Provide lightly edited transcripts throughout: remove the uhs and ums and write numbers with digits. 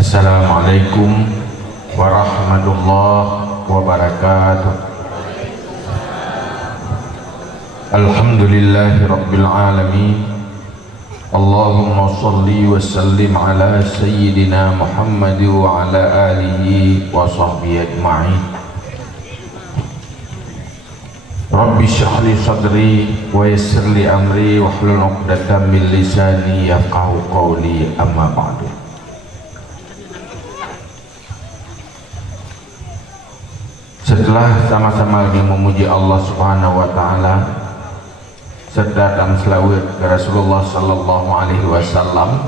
Assalamualaikum warahmatullahi wabarakatuh. Alhamdulillahi rabbil alamin. Allahumma salli wa sallim ala sayyidina Muhammad wa ala alihi wa sahbihi ajma'in. Rabbi shrah li sadri wa yassir li amri wahlul 'uqdatam min lisani yafqahu qawli, amma ba'du. Setelah sama-sama memuji Allah Subhanahu wa taala serta dan selawat ke Rasulullah sallallahu alaihi wasallam,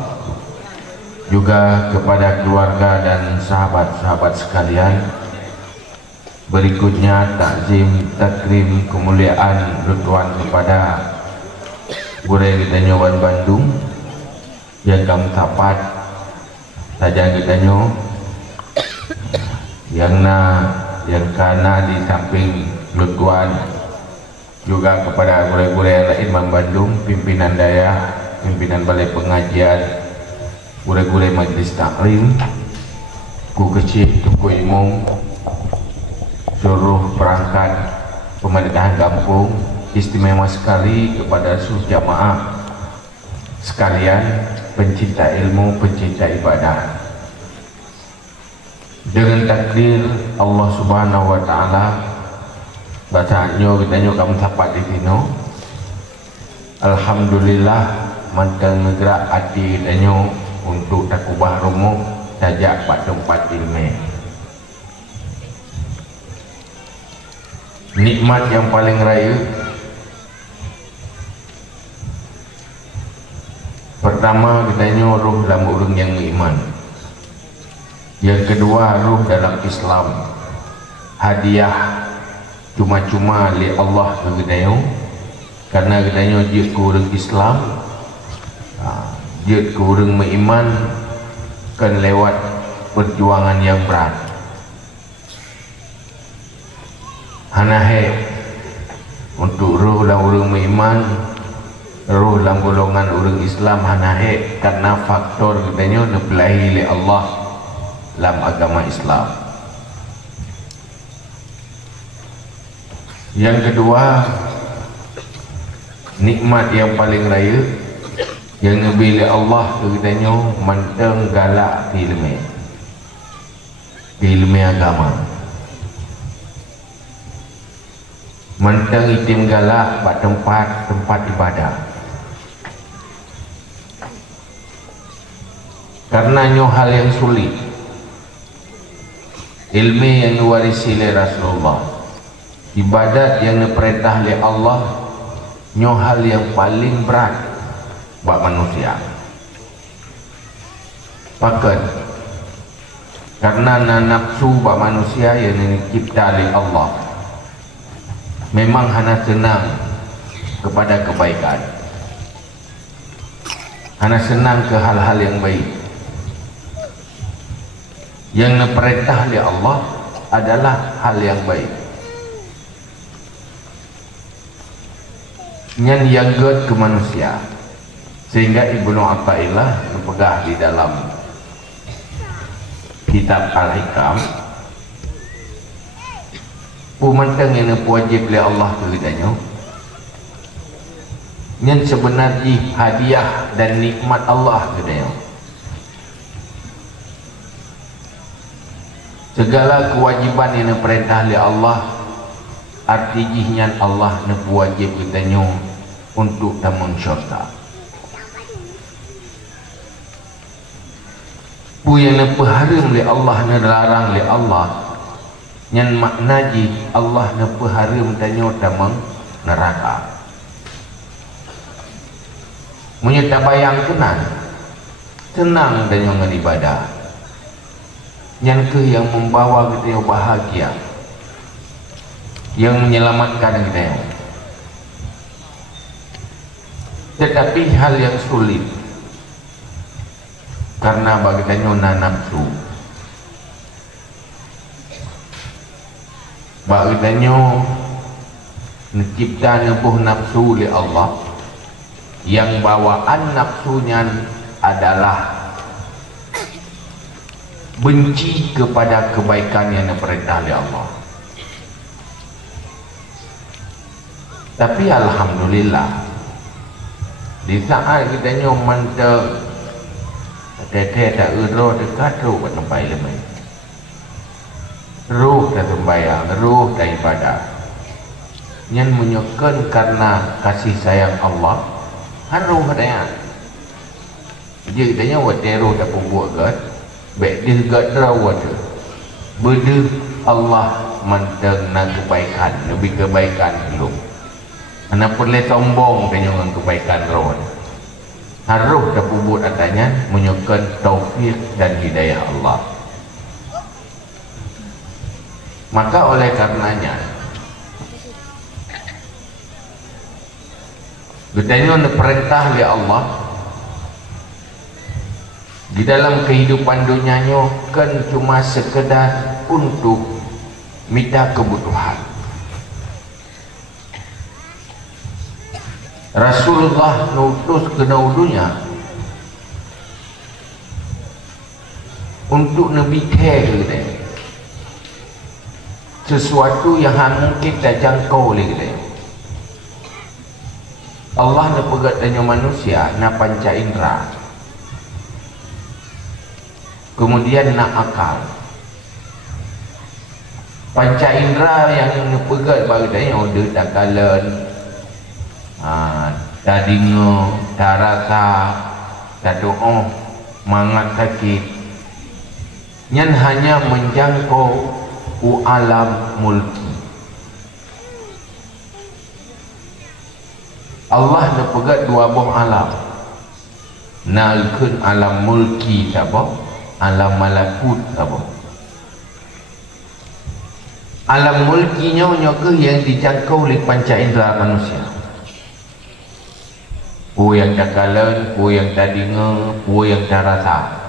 juga kepada keluarga dan sahabat-sahabat sekalian, berikutnya takzim, takrim, kemuliaan lutuan kepada Burai kita nyoban Bandung yang kami tapat saja kita nyo yang karena di samping lutuan, juga kepada gure-gure lain Bandung, pimpinan daya, pimpinan balai pengajian, gure-gure majlis taklim, ku kecil, tuku imum, seluruh perangkat pemerintahan kampung, istimewa sekali kepada seluruh jamaah sekalian, pencinta ilmu, pencinta ibadah. Dengan takdir Allah Subhanahu wa taala, bacaannya kita kamu dapat di sini. Alhamdulillah mantan ngegerak hati kita untuk takubah rumah sajak pada tempat ilmu. Nikmat yang paling raya, pertama kita roh dalam orang yang beriman. Yang kedua, ruh dalam Islam. Hadiah cuma-cuma li Allah kita karena kita dia ke orang Islam, dia ke orang beriman kan lewat perjuangan yang berat. Hanahe untuk ruh dalam orang beriman, ruh dalam golongan orang Islam, hanahe karena faktor kita nabelahi li Allah dalam agama Islam. Yang kedua, nikmat yang paling raya yang ngebili Allah kita manteng galak ilmu agama, manteng itim galak pada tempat ibadah. Karena hal yang sulit, ilmu yang diwarisi oleh Rasulullah, ibadat yang diperintah oleh Allah, hal yang paling berat buat manusia. Pakat karena nafsu buat manusia yang dicipta oleh Allah memang hanya senang kepada kebaikan, hanya senang ke hal-hal yang baik. Yang diperintah oleh Allah adalah hal yang baik. Yang good ke manusia, sehingga Ibnu Athaillah berpegang di dalam kitab Al-Hikam, pemantang yang wajib oleh Allah keridanya, yang sebenarnya hadiah dan nikmat Allah keridanya. Segala kewajiban yang diperintah oleh Allah, artinya Allah wajib kita untuk tamun syurga. Bu yang diharam oleh Allah, dilarang oleh Allah, yang maknaji Allah diharam tanyo tamun neraka. Menyata bayang tenang tanyo ngeribadah. Yang yang membawa kita bahagia, yang menyelamatkan kita. Tetapi hal yang sulit karena bagi kita nafsu, bagi kita mencipta nebuh nafsu oleh Allah, yang bawaan nafsunya adalah benci kepada kebaikan yang diperintah oleh Allah. Tapi alhamdulillah, di saat kita nyoman teteh tak roh dekat roh kat tempat ilmu, roh dah sembahyang, roh dah ibadah, yang menyukai karena kasih sayang Allah, haru katanya. Jadi katanya waktu roh tak buat kat, baik dia kat rawat tu, benda Allah manteng nak kebaikan, lebih kebaikan belum. Kenapa boleh sombong tanya dengan kebaikan roh? Harus dah buat adanya menyukai taufik dan hidayah Allah. Maka oleh karenanya betanya perintah oleh Allah di dalam kehidupan dunianya kan cuma sekedar untuk minta kebutuhan. Rasulullah nutus ke dunia untuk Nabi care dia sesuatu yang mungkin tak jangkau oleh dia. Allah nak pegat tanya manusia nak panca indera, kemudian nak akal. Panca indera yang nak pegat bagi tanya dia tak kalan, tak dengar, tak rasa, tak doa, mangat sakit, yang hanya menjangkau alam mulki. Allah nak pegat dua buah alam, nalkun alam mulki apa, alam malakut apa. Alam mulkinya nyoke yang dijangkau oleh panca indera manusia. Pu yang tak kalan, pu yang tak dengar, pu yang tak rasa.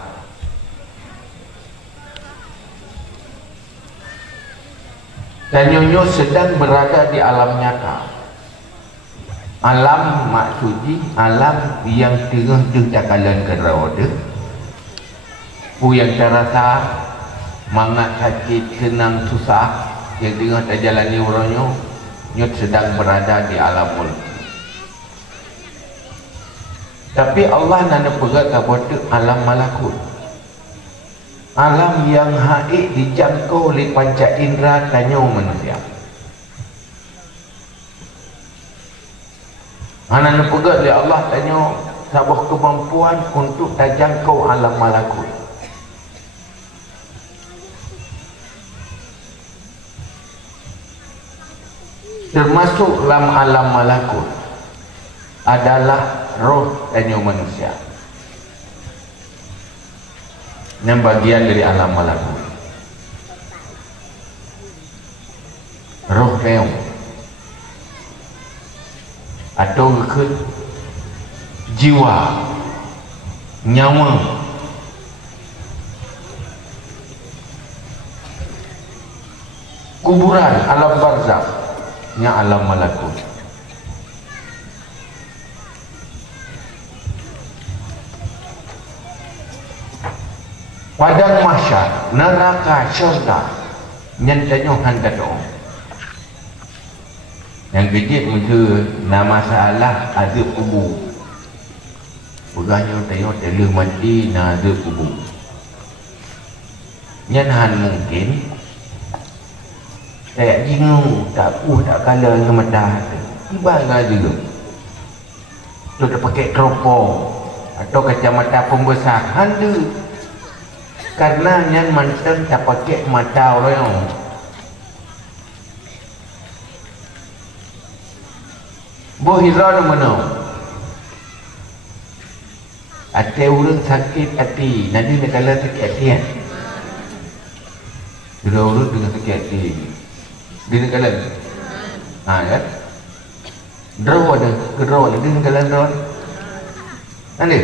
Dan nyonya sedang berada di alam nyata. Alam maksudnya alam yang tengah tak kalan ke rawada. Pu yang tak rasa, mangat sakit, senang, susah, yang tengah tak jalani orangnya, nyot sedang berada di alam mulki. Tapi Allah nak pegat kepada alam malakut, alam yang haid dijangkau oleh panca indera tanya manusia. Nak pegat oleh Allah tanya sebuah kemampuan untuk terjangkau alam malakut. Termasuk dalam alam malakut adalah roh tanya manusia, yang bagian dari alam malakut. Roh reung atau ke jiwa, nyawa. Kuburan, alam barzakh, nya alam malakut. Padang mahsyar, neraka, syurga, nyantanya hantar doa. Yang kejit macam nama masalah azab kubur. Pegahnya tengok telah mati na azab kubur. Nyanhan mungkin tak jingung, tak tak kalah dengan mata. Tiba juga tu dah pakai teropong atau kacamata pembesar handa. Karena yang mantan tak pakai mata orang. Bohira mana? Hati orang sakit hati, nanti nak kalah sakit hati kan? Dua orang dengan sakit hati, dia nak kalah. Kan? Draw ada, draw ada, dia nak kalah draw. Ada?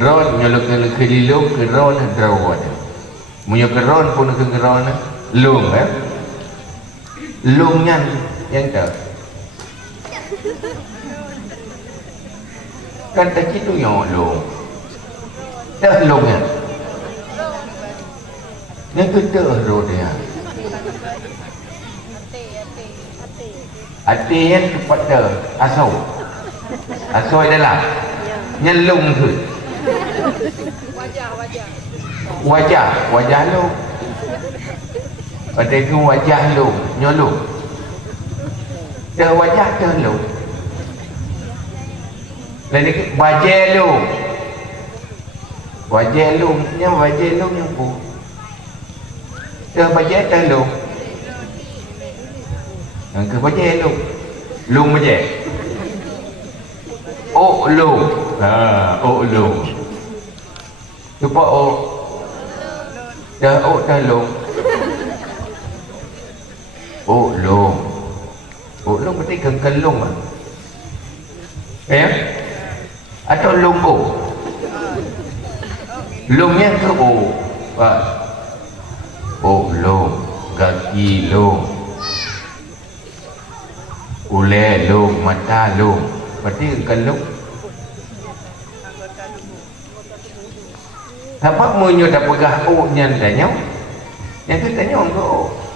Draw nyolok ke lilung, ke draw na draw ada. Munyo ke draw pun ke draw na lung kan? Lungnya yang tak kan tak itu yang long dah long ya yang kita roh dia hati yang kepada asal adalah nyelung tu wajah lu pada itu wajah lu nyolong dah wajah dah lu jadi wajah lu yang pun dah wajah dah lu yang ke wajah lu wajah lu lupa dah lu long berarti kelong ya atau long longnya ke long kaki long ule long mata long berarti kelong apa munyo dah pegah nya tanya yang kita tanya engkau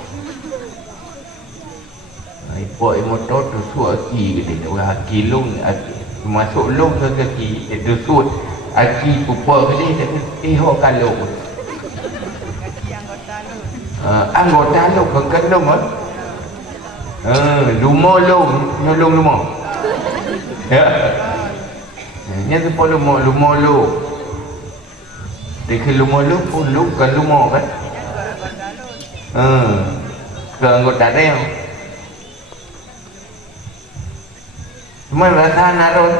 Ipok motor tu suat aki ke dia orang aki long masuk long ke kaki itu suat aki pupa ke dia hok kalau anggota long kan long lumah long nyolong lumah ya ni tu pun lumah long dekat lumah long pun long kan lumah kan ke anggota dia cuma rasa naron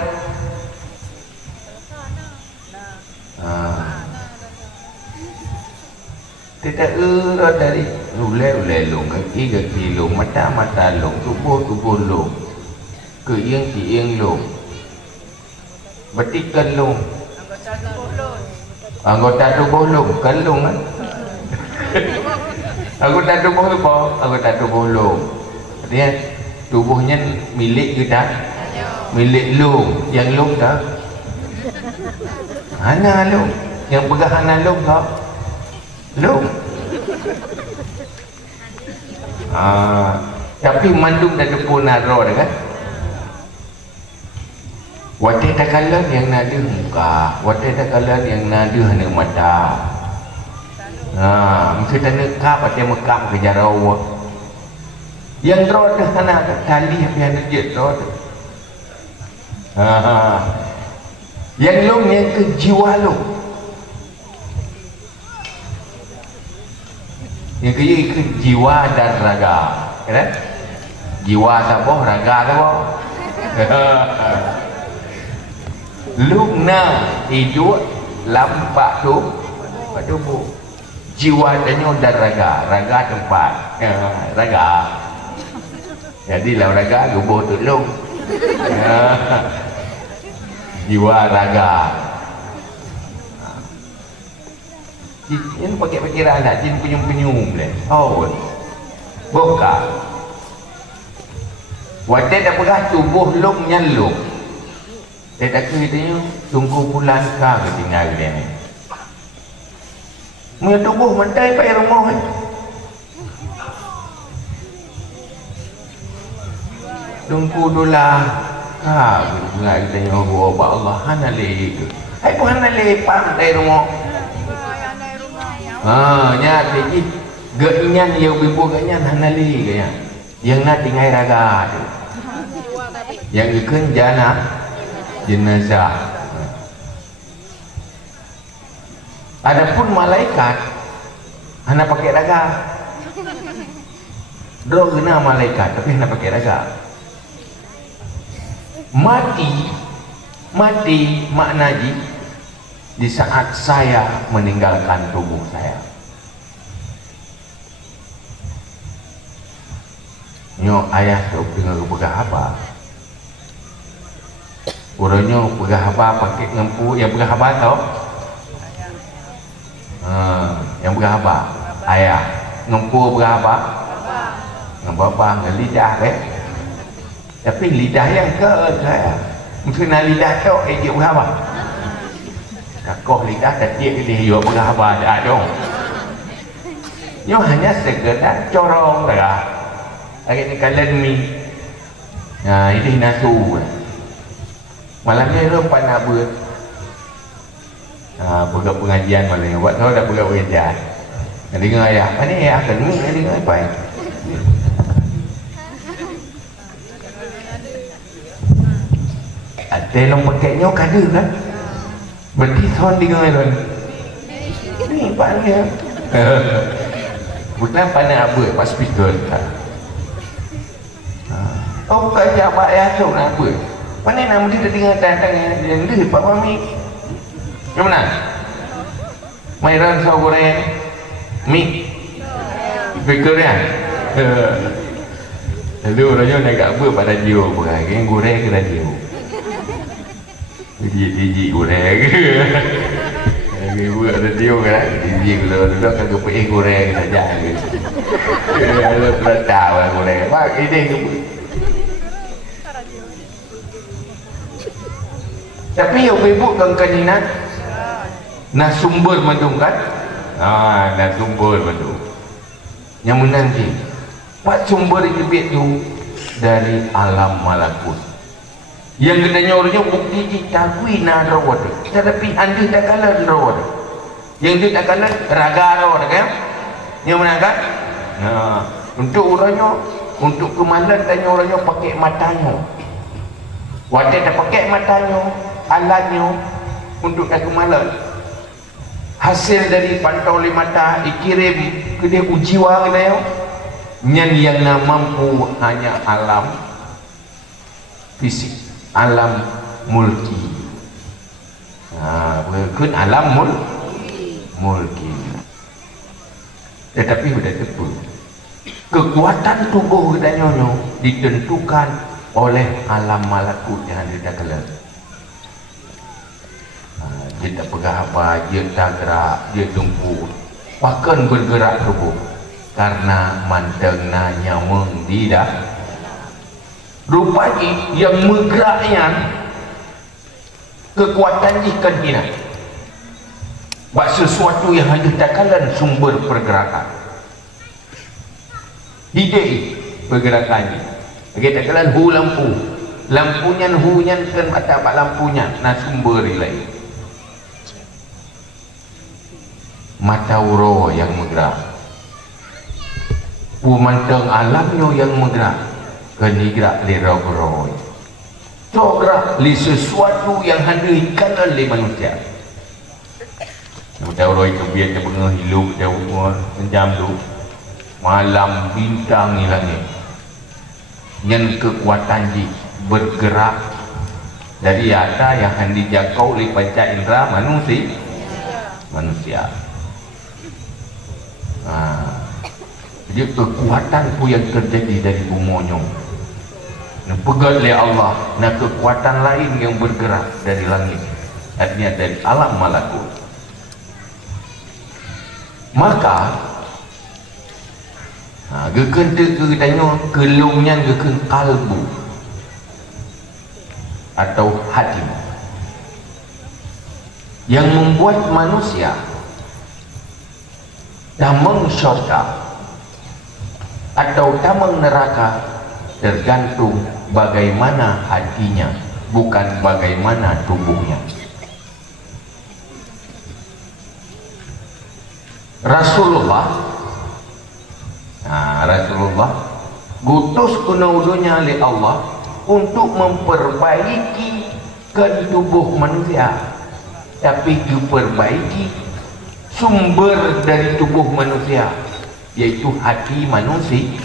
tidak dari ule long kaki long mata long tubuh long ke long betikan long anggota tubuh long kan long kan anggota tubuh long dia tubuhnya milik kita milik lu yang lu dah hana lu yang pegang hana lu kau lu tapi mandum dah depan naro dah kan wadah takalan yang nada muka wadah takalan yang nada hana mata mesti tanda kap pada mekam ke jarau yang ro dah hana tali apa yang dia ro yang long yang ke jiwa long yang ke jiwa dan raga kan jiwa saboh raga saboh long na hidup lampak tu pada bu jiwa dan raga tempat raga jadilah raga gubuh tu long jiwa raga ini pakai pikiran tak jin penyum-penyum boleh buka wadah dah pegah tubuh long nyaluk dia tak kira tunggu bulan kah ketinggal dia ni punya tubuh mentai pakai rumah tunggu dolar enggak kita nyoba apa Allah hanali hai pun hanali pandai rumah nya lagi geinyan yang bibu geinyan hanali gaya yang nak tinggal raga tu yang ikut jenazah adapun malaikat hana pakai raga do guna malaikat tapi hana pakai raga mati maknanya di saat saya meninggalkan tubuh saya nyo ayah tu dengar pegah apa orangnya pegah apa pakai ngempu yang pegah apa tau yang pegah apa ayah ngempu pegah apa ngempu apa lidah tapi lidah yang ke saya mungkin lidah tok dia berapa kakoh lidah kecil dia juga berapa ada nhưng hanya sekedar corong dah lagi ni kalian mi nah ini nasu malam ni rumpan nak buat buka pengajian malam ni buat tahu dah buka pengajian jadi dengar ayah mana ayah akan mi jadi dengar apa ada long pakainya kada kan berarti son dengar kan ni pandai bukan pandai apa pas speaker oh bukan siapa ayah tu nak apa pandai nak mesti dia dengar tangan yang dia pak mami yang mana mairan saw goreng mi speaker ya lalu orangnya nak apa pada radio beragam goreng ke radio DJ goreng lagi buat radio kan DJ kalau kagak pergi goreng saja gitu ada pelatau goreng pak ini tapi yang Facebook kan kanina na sumber mandung kan na sumber mandung yang menanti pak sumber itu tu dari alam malakut yang kedanya orangnya bukti ditakui na rawat tetapi anda tak kalah rawat yang dia tak kalah raga rawat kan yang mana kan untuk orangnya untuk kemalan tanya orangnya pakai matanya waktu tak pakai matanya alatnya untuk nak kemalan hasil dari pantau oleh mata dikirim ke dia ujiwa dia yang mampu hanya alam fisik alam mulki bukan alam mulki tetapi sudah tepu kekuatan tubuh katanya ditentukan oleh alam malakut yang ada di dalam dia tak pegang apa dia tak gerak dia tumpu bahkan bergerak tubuh karena mantengna nyamung di dah rupanya yang menggeraknya kekuatan ikan hina buat sesuatu yang ada takalan sumber pergerakan ide pergerakannya bagi takalan hu lampunya kan mata pak lampunya nah sumber lain mata uro yang menggerak pemantang alamnya yang menggerak kenigrak li roh-roh gerak li sesuatu yang handaikan oleh manusia tahu roh itu biar dia bengah hidup dia umur menjam tu malam bintang ni langit yang kekuatan di bergerak dari atas yang handi jakau oleh panca indera manusia jadi kekuatan pun yang terjadi dari bumonyong pegat oleh Allah dan kekuatan lain yang bergerak dari langit artinya dari alam malakut maka geken ke tanya kelungnya geken kalbu atau hati yang membuat manusia damang syurga atau damang neraka tergantung bagaimana hatinya bukan bagaimana tubuhnya. Rasulullah gutus kunaudunya oleh Allah untuk memperbaiki tubuh manusia, tapi diperbaiki sumber dari tubuh manusia yaitu hati manusia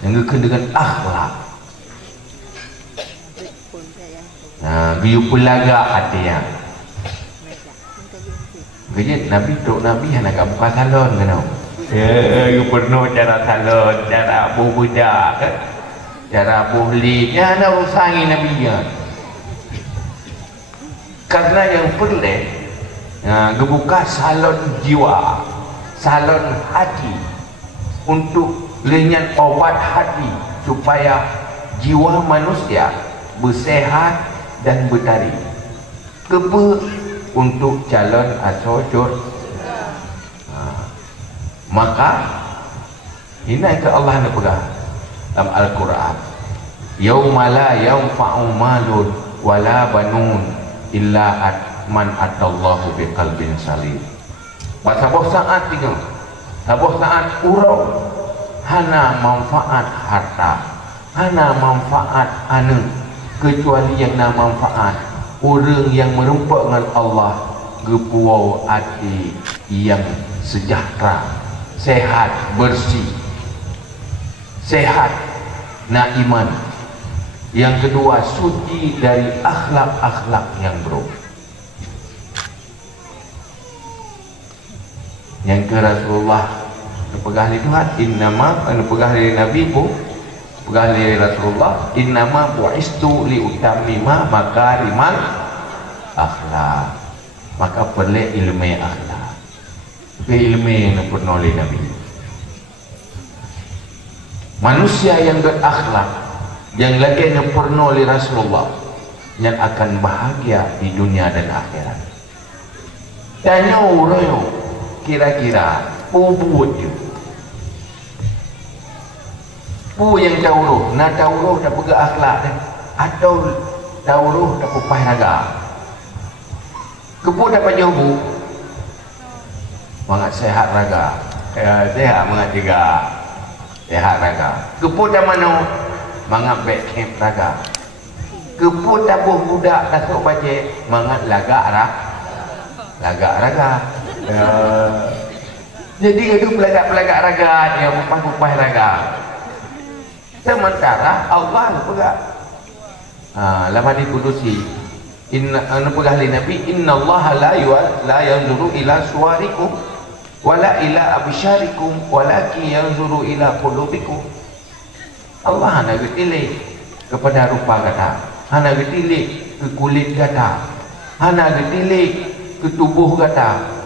yang dengan akhlak. Biu pelaga hatinya. Jadi Nabi nak buka salon kan? Penuh cara salon, cara budak, cara boleh, nak usangi Nabi ya. Karena yang pelik, gebuka salon jiwa, salon hati untuk lenyap obat hati supaya jiwa manusia bersehat dan bertari. Kepa untuk calon asojur. Maka ini ke Allah nak pegang dalam Al-Quran. Yauma la yanfa'u malun wala banun illa man atallahu biqalbin salim. Sabah saat tengok, sabah saat urau hana manfaat harta, hana manfaat anu, kecuali yang na manfaat orang yang merumpak dengan Allah gepuau hati yang sejahtera, sehat, bersih, sehat, na iman. Yang kedua, suci dari akhlak-akhlak yang buruk. Yang ke Rasulullah pegah li Tuhan, innama pegah li Nabi pun pegah li Rasulullah, innama bu'istu li utammima makarimal akhlak. Maka perlu ilmu akhlak, ilmu yang pernah oleh Nabi. Manusia yang berakhlak, yang lagi yang pernah oleh Rasulullah, yang akan bahagia di dunia dan akhirat. Tanya orang kira-kira buat je yang tauruh, nak tauruh tak pegang akhlak ni, atau tauruh tak pupai raga. Kepu dapat jauh mangat sehat raga, sehat mangat juga sehat raga. Kepu dah mana mangat back camp raga. Kepu tabuh budak tasuk baca mangat lagak raga. Jadi itu pelagak-pelagak raga, yang pupai raga. Sementara Allah pegang. Lama dikudusi. Pegah li Nabi, inna Allah la yanzuru ila suwarikum wala ila absyarikum walakin yanzuru ila qulubikum. Allah hanya getilik kepada rupa kata, hanya getilik ke kulit kata, hanya getilik ke tubuh kata.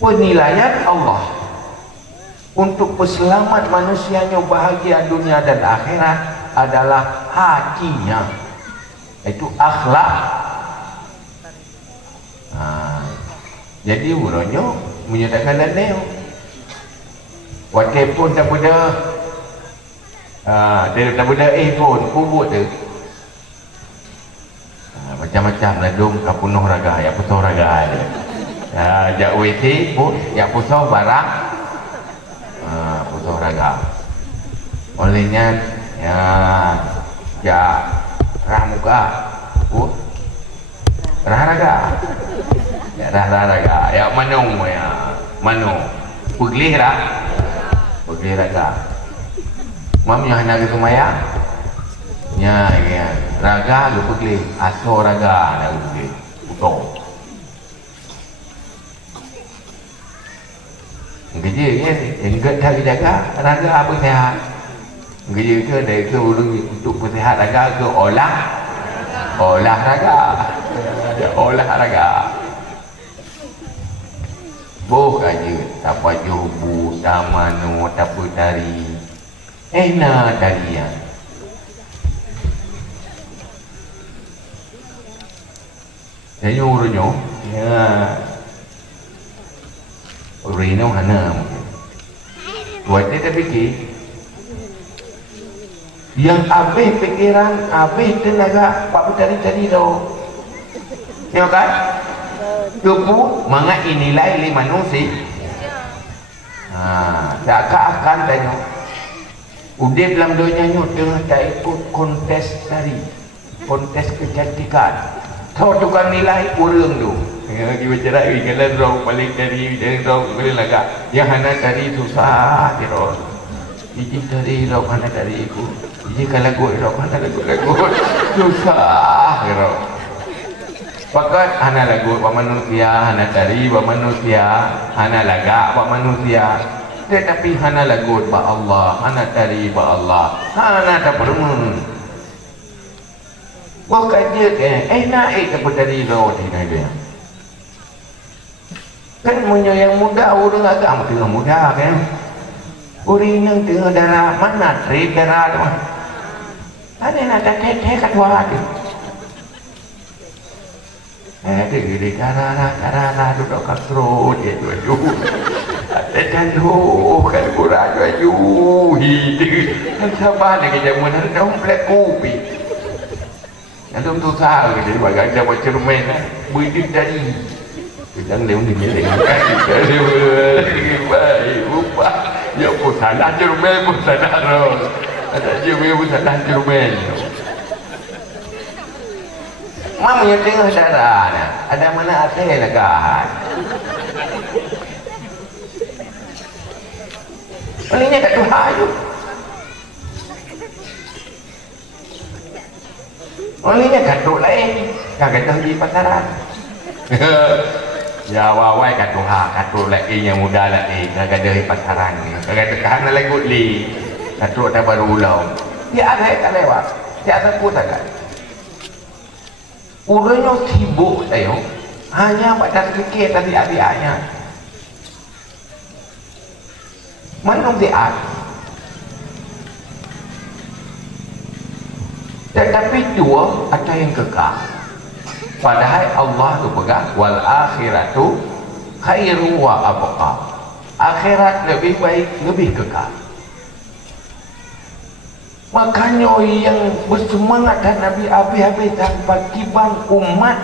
Penilaian Allah untuk peselamat manusianya bahagia dunia dan akhirat adalah hatinya, itu akhlak. Jadi uronyo menyatakan dan wakil pun tak benda tak benda pun kubut tu macam-macam ladung kapunuh raga, ya putuh raga dia. Jak WC pun yang putuh barang putuh raga. Olehnya jak rah muka rah raga, ya rah raga, ya manung peglih raga. Mam yang hendak semaya ya raga lu peglih aso raga dah peglih putuh. Kerja ya, yang dah jaga raga apa sehat. Kerja ke dari ke untuk bersihat raga ke olahraga. Boh aja tak jubu, tak mano, tak tari. Enak tarian. Saya urunyo, ya. Rino hana mungkin. Buat dia fikir yang habis pikiran, habis tenaga pak bercari-cari tau. Tengok kan? Tubuh mangat inilai li manusia. Tak akan tanya. Udah dalam dunia ni tengah tak ikut kontes tari, kontes kecantikan. Tahu tukang nilai orang tu. Lagi bercerai kalau rau paling dari rau boleh lagak. Yang hana tadi susah kira. Iji tadi rau hana tadi aku. Iji kalau gue rau hana lagu susah kira. Pakat hana lagu pak manusia, hana tadi pak manusia, hana lagak pak manusia. Tetapi hana lagu pak Allah, hana tadi pak Allah, hana tak perlu. Wah kajian naik kepada dari rau di dia. Kan punya yang muda orang agak tengah muda kan. Orang yang tengah darah mana trip darah tu. Ada nak teh kat luar tu. Di cara duduk kat serut dia tu. Ada jandu kan kurang baju. Kan sabar lagi jamuan ada komplek kopi. Nanti tu sah ke dia bagai jamuan cermin berdik dari. Jangan dia undi milik. Baik, lupa. Ya pun salah cermin pun salah roh. Ada cermin pun salah cermin. Mamanya tengah darah. Ada mana hati lekat. Palingnya kat Tuhan tu. Palingnya kat Tuhan lain. Kata di pasaran. Ya wawai kat Tuhan. Kat Tuhan lagi yang muda lagi. Kata di pasaran. Kata kahana lagi li. Kat Tuhan dah baru ulau. Dia ada tak lewat. Dia ada pun tak. Urangnya sibuk saya. Hanya pada fikir tadi adik-adiknya. Mana dia? Tetapi dua ada yang kekal. Padahal Allah tu pegang wal akhiratu khairu wa abqa. Akhirat lebih baik, lebih kekal. Makanya yang bersemangat dan Nabi habis-habis tanpa kiban umat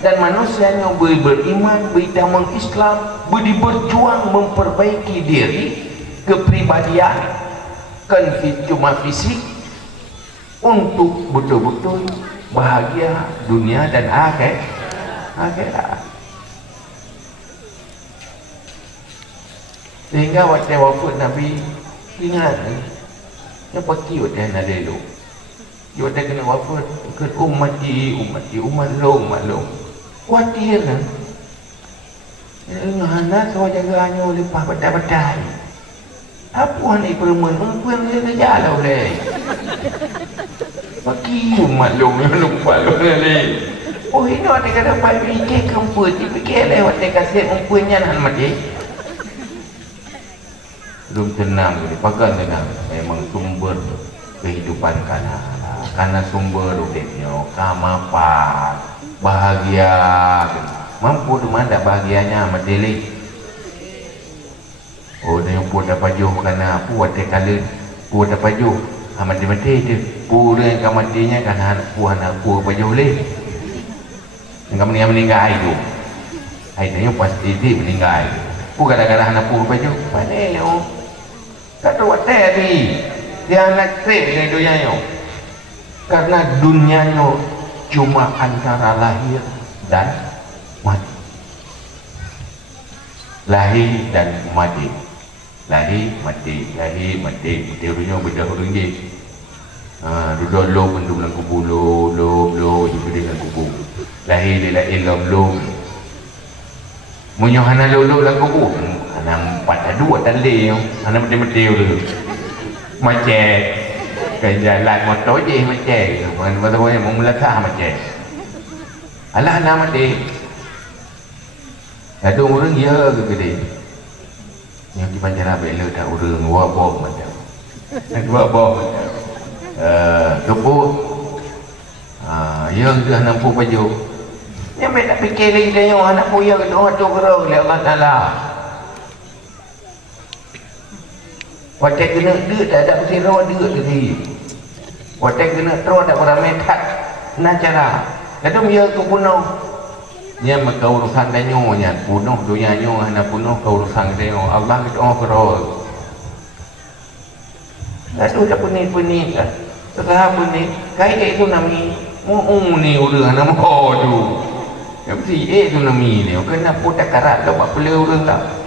dan manusianya beriman, berdamai Islam, berjuang memperbaiki diri, kepribadian, kan cuma fisik untuk betul-betul bahagia dunia dan akhirat. Sehingga waktu wafat Nabi ingat yang pasti dia nak dulu. Dia kena wafat ke umat long. Khawatir kan? Ngana so jaganya lepas badai-badai. Apa ni perempuan umpuan dia kerja lah boleh. Bagi umat long lupa boleh. Oh ini ada kata pai fikir kempu fikir lewat dia kasih umpuannya nak mati. Belum tenang ni, pakai tenang. Memang sumber kehidupan karena sumber hidupnya kamapan bahagia. Mampu di mana bahagianya medeli. Oh dia pun dapat jauh kerana puat dia kala pun dapat jauh. Mati-mati dia pun yang matinya kerana anak pun dapat jauh leh. Yang meninggal itu. Akhirnya pasti dia meninggal. Pun kadang-kadang anak pun dapat jauh. Mana ni oh? Kata waktu ni dia anak trip ni dunianya. Karena dunianya cuma antara lahir dan mati. Lahir dan mati. Lahir mati. Teorinya beda ringgit. Duduk lom mendung dalam kubur lom juga dengan kubur. Lahir dia lom. Munyohana lom dalam kubur. Anak 4 tak leh. Anak mati dulu. Macet. Ke jalan motor je macet. Motor yang memelakah macet. Alah anak mati. Ada orang ya ke dia. Yang di Banjar bela dah orang wabah macam. Wabah macam. Kepuk. Yang dah nampu baju. Yang baik tak fikir lagi dia yang anak puya ke doa tu gerang oleh Allah Ta'ala. Waktu kena duit tak ada mesti rawat duit lagi. Waktu kena terus tak beramai tak nak cara. Kata dia ke punuh. Dia maka urusan danyonya punuh dunianya hana punuh ke urusan danyo. Allah kita terus. Lalu tak punit lah. Setelah punit, kait itu nami. Ni urang nama tu. Yang mesti tu nami ni. Kena pun tak karat lah buat pula urang tak.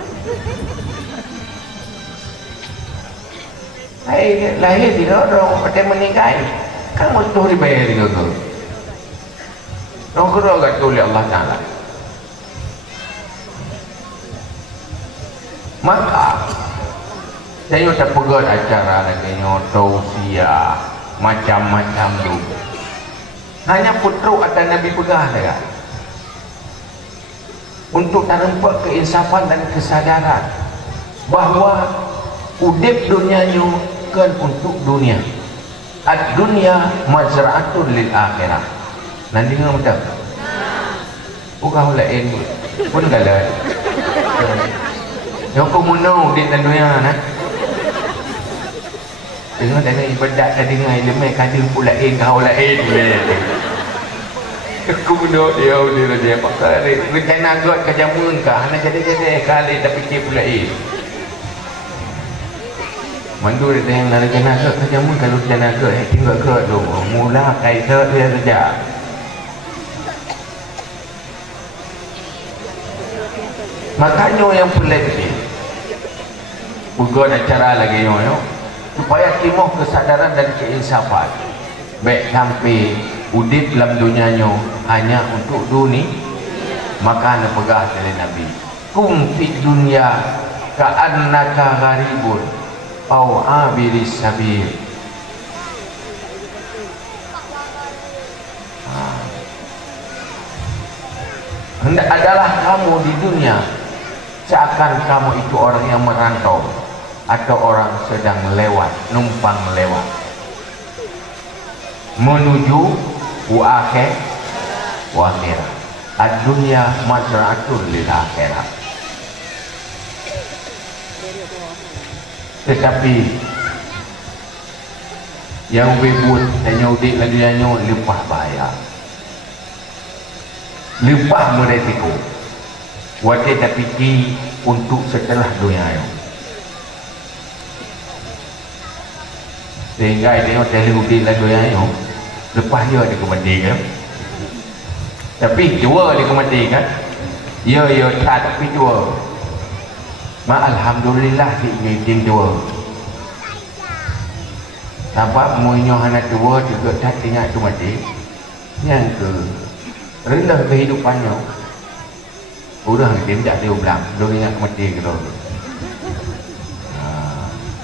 Lahir tidak orang pada meninggal kan betul dibayar juga tu orang kira kata oleh Allah Ta'ala. Maka saya tak pegang acara lagi tausiah macam-macam tu hanya putruk atau Nabi pegang saja untuk tanamkan keinsafan dan kesadaran bahawa udip dunianya bukan untuk dunia. ad-dunya mazra'atun lil akhirah. Nanti ngam tak? Bukan lain pun galah. Yang kau munau di dunia nak. Dengar ibadat dah dengar ilmu kadang pula kau lain boleh. Aku munau dia pakar rencana agak kejamun kah nak jadi kali tapi fikir pula mandu dia yang nak rencana agak kejamun kalau rencana agak tinggal ke tu mula kaitan dia saja. Makanya yang pelik ni bukan acara lagi supaya timbul kesadaran dan keinsafan baik sampai udip dalam dunianya hanya untuk dunia maka nak pegah dari Nabi kum fi dunia ka'annaka gharibun au abiris sabil. Hendak adalah kamu di dunia seakan kamu itu orang yang merantau atau orang sedang lewat, numpang lewat menuju akhir ad-dunya mazra'atun lil akhirah. Tetapi yang wibut hanya udik lagi hanya lepas bahaya, lepas meresiko wajib tak fikir untuk setelah dunia itu. Sehingga dia tengok udik lagi dunia itu lepas dia ada kematian kan? Tapi jua dia kematian kan? Ya tak tapi jua. Alhamdulillah diizinkan jua. Sebab muinyo anak tua juga tak tinggal tu mati. Yang ke rendah kehidupannya. Orang dia tak dia ulang, dia ingat mati ke tu.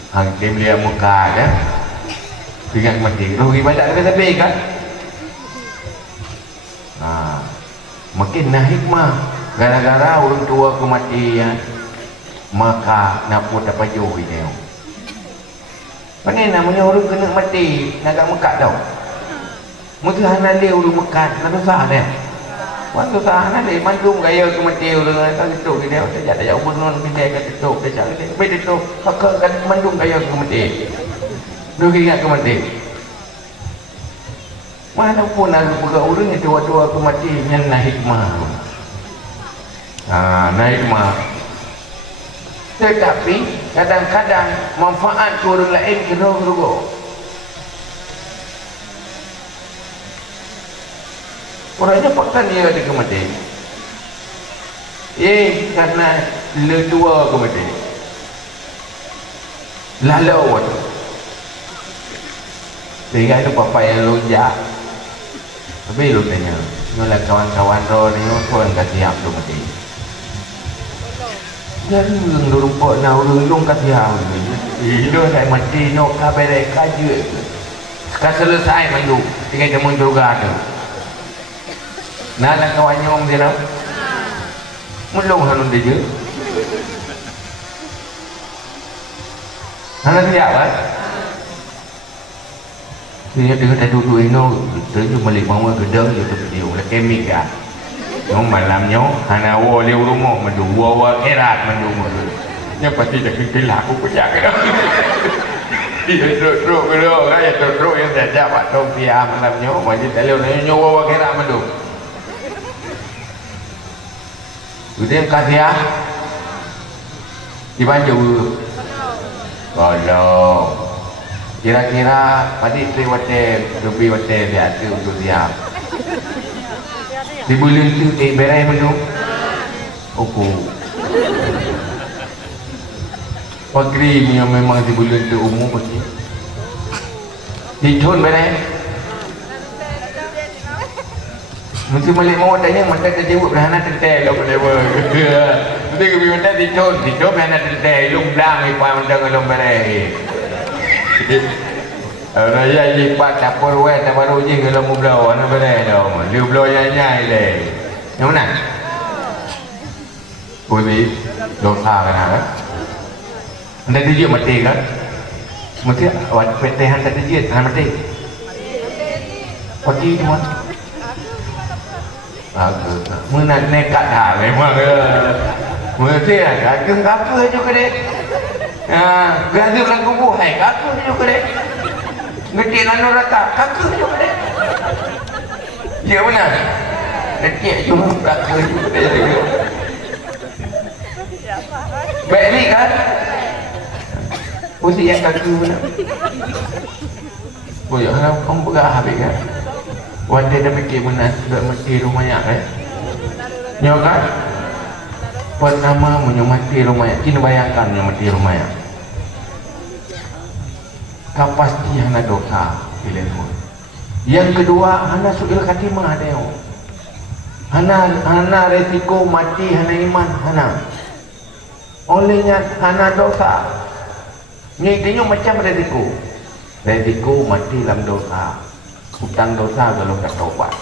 Hang dia lihat muka dah. Ingat mati. Rugi banyak ke tepi kan? Makin nah hikmah gara-gara orang tua kematian maka napur dapat jauh ini. Mana namanya orang kena mati nak mekat tau. Mesti hana dia orang mekat, nak sah dia. Waktu sah hana dia mandung gaya kemati orang tak ketuk dia. Tak ada ubun pindah ke ketuk dia cakap dia. Baik ketuk, kan mandung gaya kemati. Dia ingat kemati. Mana pun aku pegang orang yang tua-tua kemati yang nak hikmah. Nak hikmah. Tetapi kadang-kadang manfaat orang lain kena rugo. Orangnya pakkan dia ada kemati. Karena le tua kemati. Lalu sehingga itu papa yang lonjak. Tapi lu tanya, nyolah kawan-kawan roh ni pun kasih hak tu mati. Jadi orang rumput na orang long kasih hak ni. Ilo saya mati no kabere kaje. Sekarang selesai mandu, tinggal jamun juga tu. Nala kawan nyom dia nak. Mulung hanun dia je. Hana siap kan? Dia dengan tak duduk ini, terus balik bawa gedang je tu video, lah kemik kan. Yang malamnya, hana wali rumah mandu, wawa kerat mandu mandu. Yang pasti dah kekil aku kerja ke dah. Dia teruk ke dah, ya teruk yang saya dapat dong pihak malamnya, wajib telur ni wawa kerat mandu. Kemudian kasih ah, dibantu. Kalau kira-kira tadi lebih hotel dia tu untuk dia. Di bulan tu berai mendung. Oku. Pagri yang memang di bulan tu umum pergi. Di John berai. Mesti balik mau tanya mata terjebuk berhana tertel lo pada ber. Nanti kebi mata di John berhana tertel lung blang ipa mata ngalom berai. Raya lipat dapur wet tak baru je kalau mu belau ana berai dah. Dia belau nyai le. Yang mana? Boleh dosa kan? Anda dia mati kan? Mesti awak petihan tak dia tanah mati. Pergi cuma menang nekat dah memang mesti kakak juga dek gaduh lagu buhai kakak juga dek ngecik nanu rata kakak juga dek dia benar ngecik juga kakak juga dek baik ni kan mesti yang kakak benar boleh harap kamu berah habis kan wajah dah fikir benar sudah mati rumahnya nyokan pertama menyemati rumahnya kini bayangkan menyemati rumahnya kapasti hana dosa ilmu yang kedua hana suil khatimah ada yang hana resiko mati hana iman hana olehnya hana dosa ni dia macam resiko mati dalam dosa hutang dosa kalau tak taubat.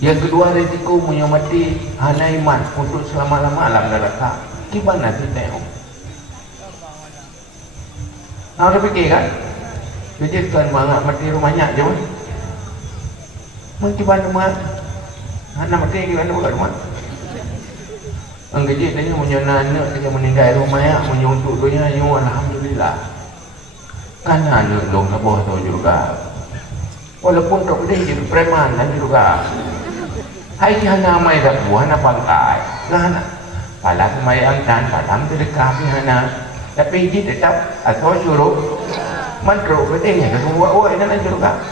Yang kedua risiko menyamati hana iman untuk selama-lama alam neraka. Gimana sih tengok? Nah, udah fikir kan? Jadi tuan banget mati rumahnya je pun. Mungkin rumah hana mati gimana bukan rumah? Anggajit tanya menyana anak dia meninggal rumahnya menyuntuk dunia you alhamdulillah. Kan anak dong bawah tahu juga. Walaupun tak boleh jadi preman dan juga hai hana mai dah buah hana pangkai hana pala semayang dan padam sedekah hana tapi dia tetap atau suruh mantra pentingnya ke semua oi dan juga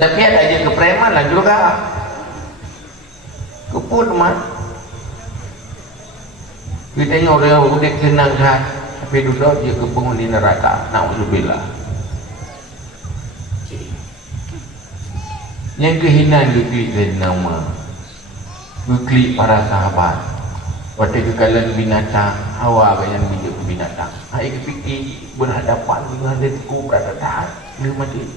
tapi ada je ke preman dan juga keput man kita orang udah senang kan tapi duduk dia ke penghuni neraka naudzubillah. Yang kehinaan duklik dari nama duklik para sahabat pada kekalan binatang hawa yang bijak binatang hai kepikir berhadapan dengan rezeki berada dia mati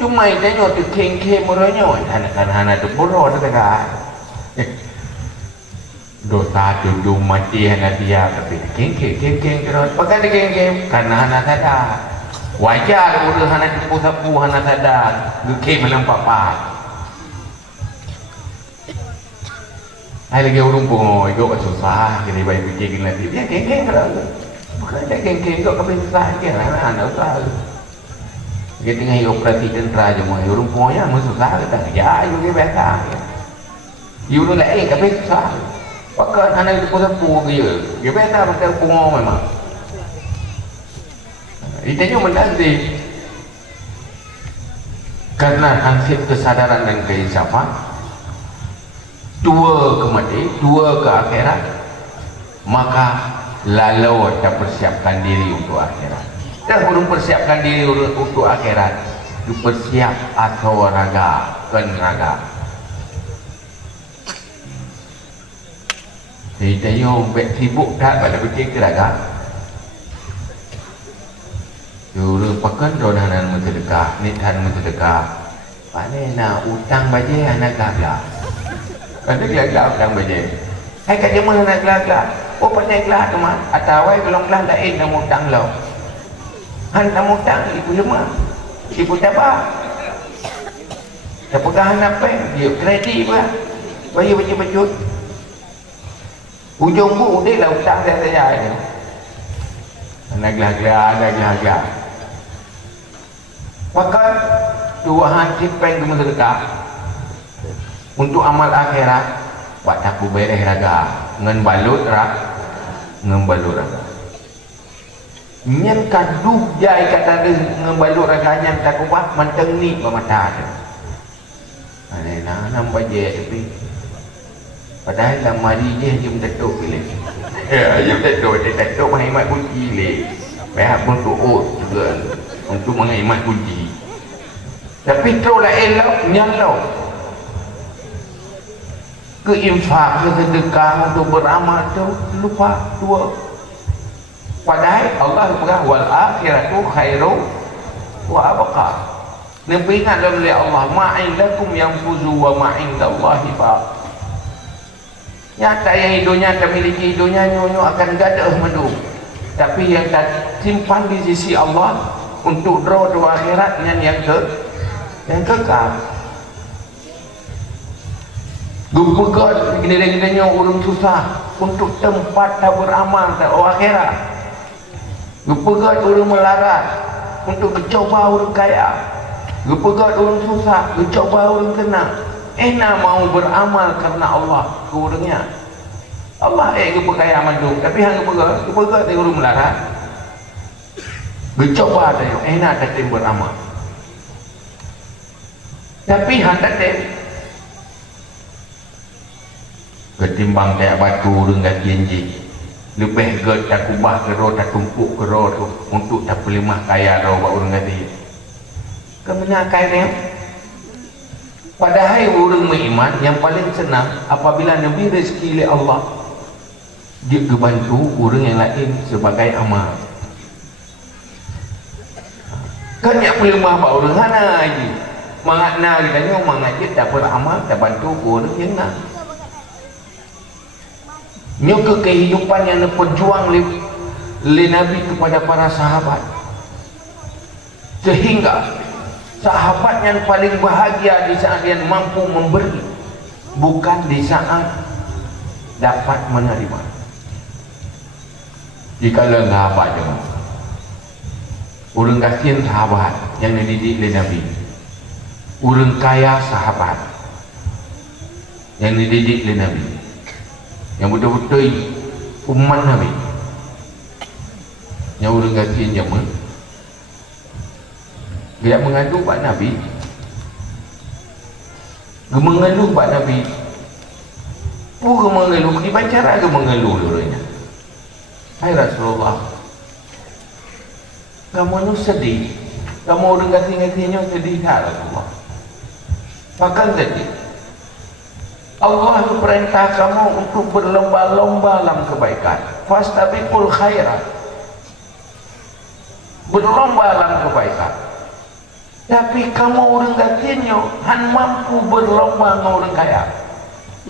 cuma tengok tu keng-keng meronyok anak-anak tu bodoh tu kan dosa tu mati anak dia tapi keng-keng terus pakai dia keng-keng karena anak sadar wajar urus anak sapu-sapu anak sadar geke menampak pak hai lagi urung pun ikut susah kini baik fikir lagi dia keng-keng terus bukan dia keng-keng ikut kabin susah ke anak susah dia tengah operasi tentera je mah urung pun yang susah ke tak ya juga biasa urung lain kabin susah pakai anak sapu-sapu dia biasa pakai pungong memang Itanya menanti karena hansip kesadaran dan keinsafan dua ke mati, dua ke akhirat maka lalu kita persiapkan diri untuk akhirat dan belum persiapkan diri untuk akhirat dipersiap atau raga kan raga itanya sibuk tak pada fikir ke raga Juru pakan donanan mentedekah, nithan mentedekah. Pane na utang baje anak gagak. Ada gagak utang baje. Hai kat mana nak gagak? Oh pandai kelah tu mah. Atawai belum kelah lain nak utang lo. Han nak utang ibu lemah. Ibu tabah. Tak pegang apa? Dia kredit pula. Bayar baca-bacut. Ujung bu dia lah utang saya ni. Anak gagak. Maka dua hansip pen sedekah untuk amal akhirat buat aku bereh raga ngan balut raga nyen kaduk jai kata ngan balut raga nyen tak kuat manteng ni pemata ada ane nam baje tapi padahal dalam mari je jom tetuk pilih ya jom tetuk menghemat kunci le pihak pun tuut juga untuk menghemat kunci tapi tu lah elok nyalok keinfak sedekah untuk beramal tu lupa dua padahal Allah berkata wal akhiratu khairu wa abqa Nabi ingat oleh Allah ma'indakum yanfuzu wa ma'indallahi baq nyata yang hidupnya tak miliki hidupnya nyonya akan gadah mendung tapi yang tak simpan di sisi Allah untuk draw di akhirat yang kekal. Gupegat gini-gini orang susah untuk tempat tak beramal tak akhirat. Gupegat orang melarat untuk mencoba orang kaya. Gupegat orang susah mencoba orang tenang. Enak mau beramal karena Allah ke orangnya. Allah gupekaya mandu, tapi hang gupegat dia orang melarat. Mencoba dia enak tak beramal. Tapi hang tak ketimbang kayak batu dengan janji lebih ke tak kubah ke roh tak tumpuk ke roh tu untuk tak pelimah kaya roh buat orang kata kemana kaya padahal orang beriman yang paling senang apabila Nabi rezeki oleh Allah dia kebantu orang yang lain sebagai amal kan yang pelimah buat orang mana lagi makna kita mengajak tak beramal tak bantu orang yang nak nyok kehidupan yang berjuang oleh Nabi kepada para sahabat sehingga sahabat yang paling bahagia di saat yang mampu memberi bukan di saat dapat menerima. Jika enggak apa je orang kasihan sahabat yang dididik oleh Nabi, orang kaya sahabat yang dididik oleh Nabi, yang betul-betul umat Nabi yang orang kasihan zaman dia mengadu Pak Nabi dia mengeluh Pak Nabi bukan mengeluh dibacara dia mengeluh orangnya hai Rasulullah kamu nu sedih kamu orang kasihan-kasihannya sedih tak Rasulullah bahkan sedih Allah perintah kamu untuk berlomba-lomba dalam kebaikan. Fastabiqul khairat. Berlomba dalam kebaikan. Tapi kamu orang gatinyo han mampu berlomba dengan orang kaya.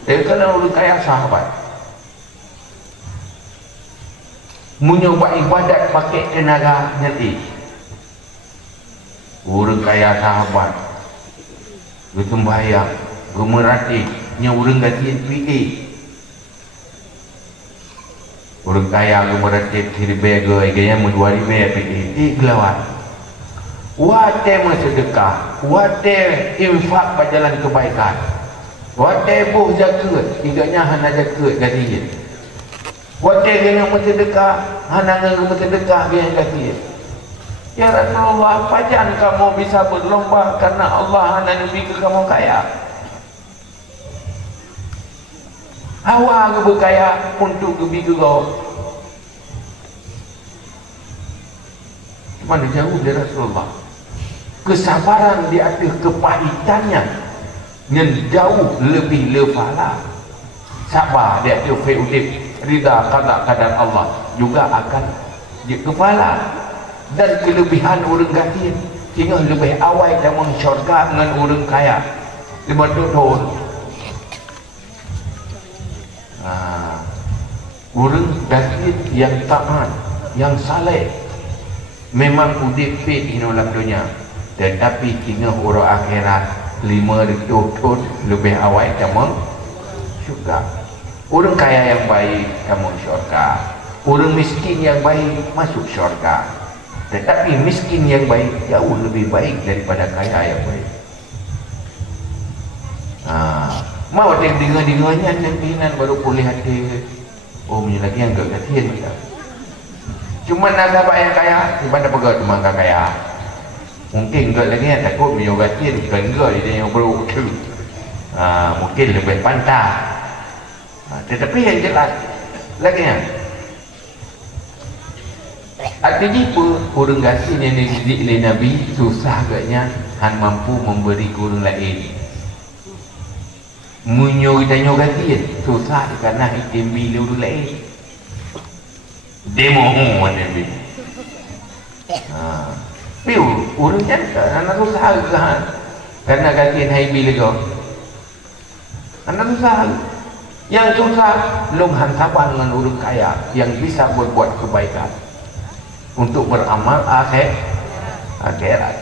Dia kena orang kaya sahabat. Mencoba ibadat pakai tenaga nanti. Orang kaya sahabat. Bersembahyang, bermerati. Yang orang gatiin fikir orang kaya aku meratip hirbe gaya mendua ribe fikir gelawat wate bersedekah wate infak berjalan kebaikan wate buh zakat tiganya hana zakat gatiin wate gaya bersedekah hana gaya bersedekah gaya gatiin ya Rasulullah pajan kamu bisa berlomba karena Allah hana nabi ke kamu kaya awak aku berkaya untuk lebih juga mana jauh dari Rasulullah kesabaran di atas kepahitannya yang jauh lebih lefala sabar di atas fi'udib rida kadar Allah juga akan di kepala dan kelebihan orang gatin sehingga lebih awal dalam syurga dengan orang kaya lima tahun orang gatin yang taat yang saleh memang udip fit di dalam dunia tetapi kini orang akhirat 5 tahun lebih awal kamu syurga orang kaya yang baik kamu syurga orang miskin yang baik masuk syurga tetapi miskin yang baik jauh lebih baik daripada kaya yang baik mau ada dengar-dengarnya nantinan baru pulih hati oh punya lagi yang gak kasihan kita cuma nak dapat yang kaya daripada pegat memang kaya mungkin gak lagi yang takut punya kasihan bukan gak dia yang baru mungkin lebih pantas tetapi yang jelas lagi yang artinya orang kasihan yang dididik oleh Nabi susah agaknya han mampu memberi ke orang lain menyuruh tanya gatin susah kerana itim bila orang lain demo mana bila piu orang jantan anak susah kan kerana gatin hai bila kau anak susah yang susah long hantapan dengan orang kaya yang bisa berbuat kebaikan untuk beramal akhirat.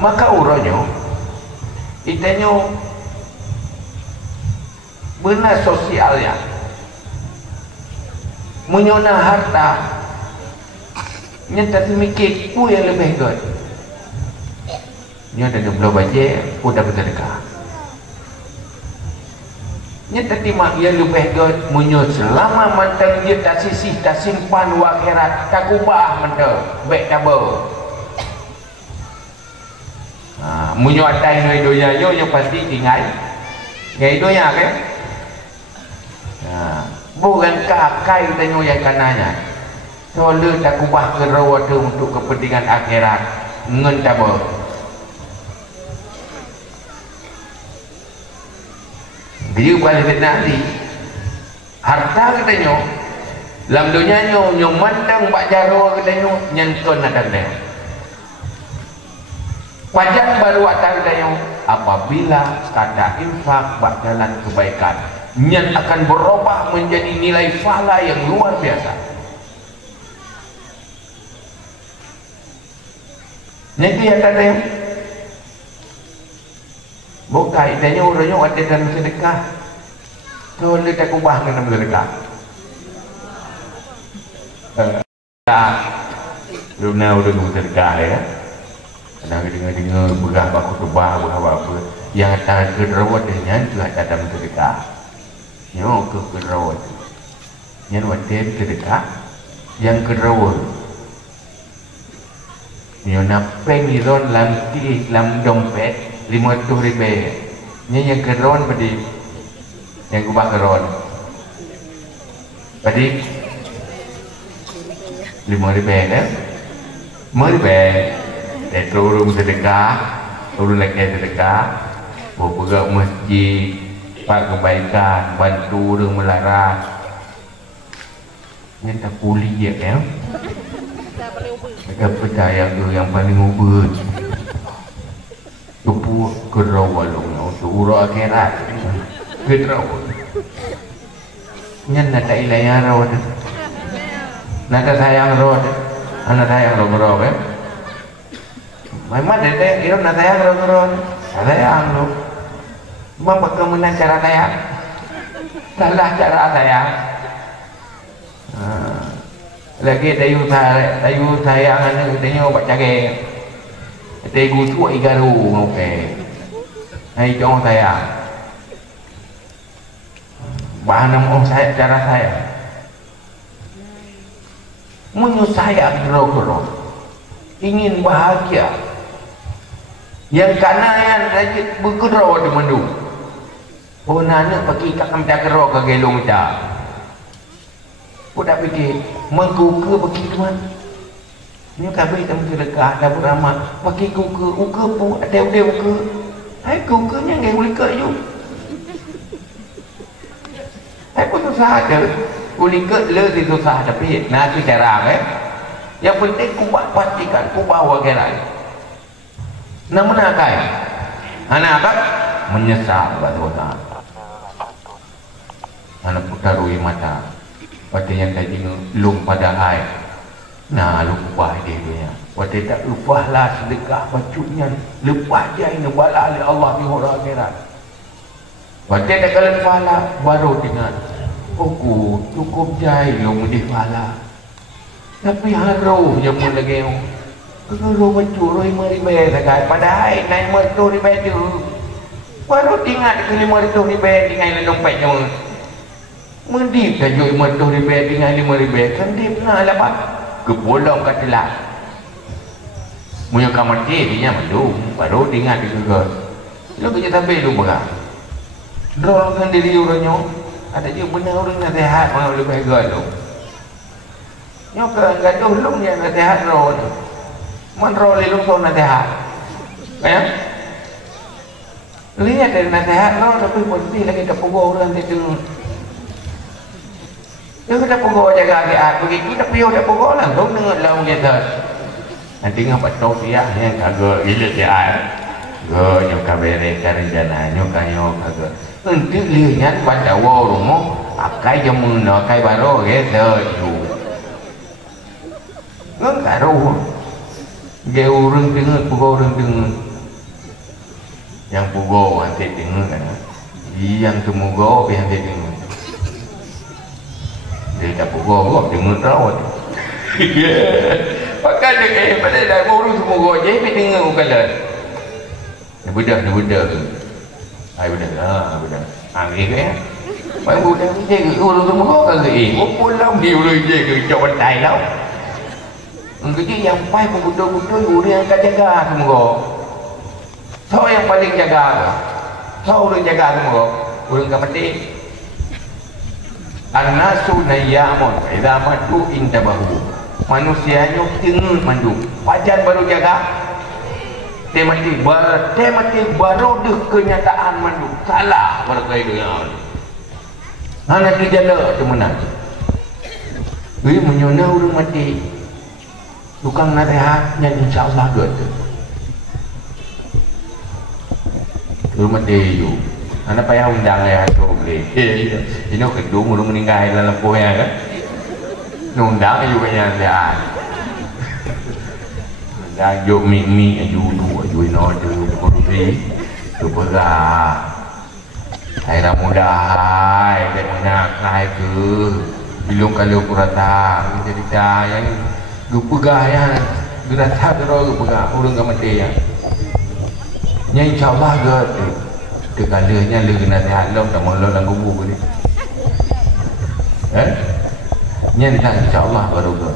Maka uronyo itanya benar sosialnya menyona harta nyata mikir ku yang lebih good nya ada belum baca udah bersedekah nyata timak yang lebih good munyo selama mantan dia tak sisih tak simpan wa akhirat tak ubah mentah baik double munyo atai no idonya yo pasti tinggal ngai idonya kan bukan kakai tanya yang kananya soalnya tak ubah kerawa tu untuk kepentingan akhirat ngen double dia balik ke nanti harta katanya dalam dunia nyo mandang bak jaro katanya nyenton ada dia pajak baru atas katanya apabila kata infak bak jalan kebaikan yang akan berubah menjadi nilai pahala yang luar biasa. Nanti yang tadi buka idenya urutnya ada dalam sedekah soalnya tak ubah dalam sedekah belum nak udah sedekah ya kadang dengar berah baku tebah apa yang atas kerawat dengan tu ada dalam sedekah nyo kerawat yang wadah sedekah yang kerawat nyo napeng iron lam dompet 500,000 ni yang keron padi yang kubah keron padi 5,000 kan 5,000 dari turun sedekah turun lagi sedekah bergerak masjid pak kebaikan bantu orang melarat ni tak pulih je kan mereka percaya tu yang paling ubud tupu kerawalong tu ura akhirat kerawal nyan nata ilaya rawat nata sayang rawat anak sayang rawat kan memang dede iron nata sayang rawat sayang lu memang bagaimana cara sayang salah cara sayang lagi tayu sayang anak tanya obat cagai tegu cuai garu okey hai jong sayang bahan nama saya cara saya menyusayang gero-gero ingin bahagia yang kanan rajin bergero di mendu oh nana pergi kat kamta gero ke gelong ta udah fikir mengkuke pergi ke mana ni kabeh temu sedekah dah beramal pergi kuke pun ada uke hai kuke nya ngai boleh ke you hai pun susah ada boleh ke le di susah tapi nah tu cara yang penting ku buat pastikan ku bawa gerai namun akai anak apa menyesal pada orang anak putarui mata pada yang tadi lung pada air nah lupa dia dunia pada tak lupalah sedekah bacutnya lepas dia ini bala oleh Allah di huruf akhirat pada tak kalau pahala baru dengan aku cukup jai lung di pahala tapi haruh je pun lagi kalau bacut roi maribe sakai padahal naik mertu ribe tu baru tinggal ke 500 ribe tinggal dompet je mendip saja 500 ribe tinggal 5 ribe kan dia pernah dapat kebolong kat telah punya kamar dia mendung baru tinggal di gegar lu kerja sampai lu berah dorongkan diri orangnya ada je benar orang yang sehat malah lebih gegar lu nyok gaduh lu yang sehat roh man roh lu pun sehat ya lihat dari nasihat roh tapi mesti lagi tak pukul orang itu dia kata pukul jaga keadaan begitu tapi dia pukul lah tu dengan laung kita nanti ngapa tahu dia yang kagak gila dia go nyok kabere cari jana nyok kayo kagak nanti lihat pada warung akai jamu no akai baru gitu nggak karu Dia orang dengar, pukul orang dengar. Yang pukul nanti dengar kan. Yang temugo yang dia dengar. Dia tak pukul, dengar tahu. Pakai dia pada dah orang temugo je, dia dengar bukan lah. Dia budak ke? Hai budak lah, budak. Angin ke ya? Pak budak je ke orang temugo kan ke? Pulang dia orang je ke jauh bantai tau. Kerja yang pai pun betul-betul orang yang akan jaga temugo. Tahu yang paling jaga ke? Tahu orang jaga temugo? Orang akan mati. An-nasu nayyamun idza matu intabahu. Manusianya tengah mandu. Pajan baru jaga. Dia mati baru deh kenyataan mandu. Salah baru kaya dengar. Hana dijala tu mana? Dia menyona orang mati. Tukang nasihatnya insyaAllah gitu. Rumah dia anak payah undang ya tu boleh. Ini kedua orang meninggal dalam poya kan. Undang juga yang nasihat. Undang juk mi aju ino aju kursi. Tu berah. Saya muda hai, dia nak hai ke. Belum kalau kurata jadi yang gupegah ya, gerata terus gupegah orang kamati ya. Nya insyaallah gitu. Kegalanya lagi nasihat lo tak mau lo dalam kubur boleh. Nya tak insyaallah baru go.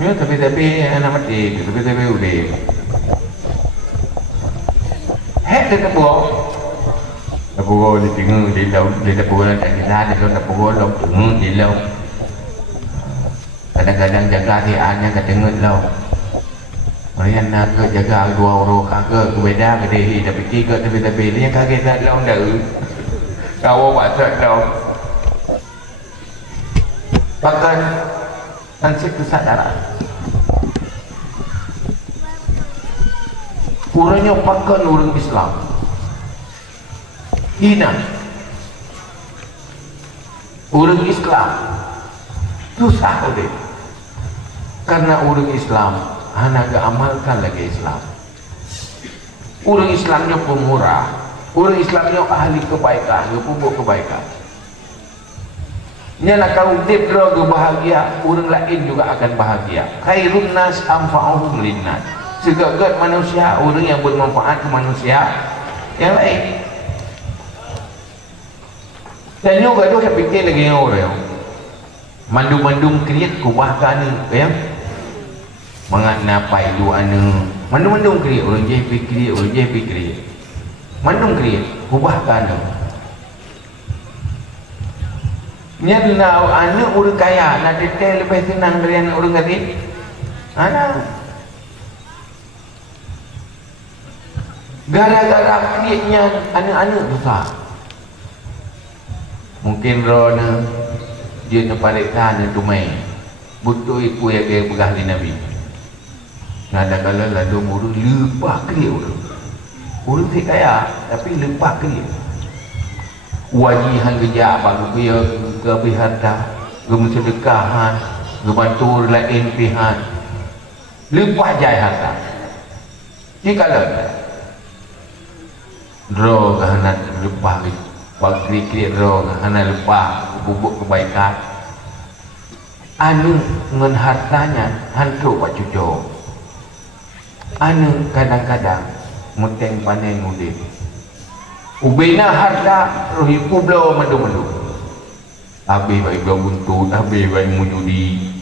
Nya tapi anak mati, tapi udah. Hek dekat buah. Aku go di tengah di laut, di buah tak kita, di laut tak buah laut tengah di laut. Kadang-kadang jaga hatiannya kedengar lau. Mereka nak jaga dua orang kagak beda ke dia tapi tiga tapi dia kaget tak lau dah. Kau baca lau. Bahkan konsep kesadaran. Kurangnya pakan orang Islam. Hina. Orang Islam susah dia. Karena orang Islam anak amalkan lagi Islam. Orang Islamnya pemurah, orang Islamnya ahli kebaikan, pupuk kebaikan. Nyala kau dibro bahagia, orang lain juga akan bahagia. Khairun nas anfa'uhum linnas. Segala manusia orang yang bermanfaat ke manusia yang lain. Dan juga tu saya fikir lagi orang. Mandum-mandum kriat kubahkan ni, ya? Mengapai dua anu mandum kriat orang JP kriat mandum kriat ubahkan nya nak anu orang kaya nak detail lebih senang dari anak orang gariib anak gara-gara kriatnya anak-anak besar mungkin rona dia nak parikkan tu main butuh ibu yang dia pegah di Nabi. Ada kala lalu orang lupa kriat orang si kaya tapi lupa kriat wajihan kerja apa ke harta ke sedekahan ke bantu lain pihak lupa jaya harta jika roh kahana lupa kriat roh kahana lupa bubuk kebaikan anu ngan hartanya hantu pak cucu anu kadang-kadang muteng panen mudik ubina harta rohi publo madu-madu habis baik dua buntut habis baik mujudi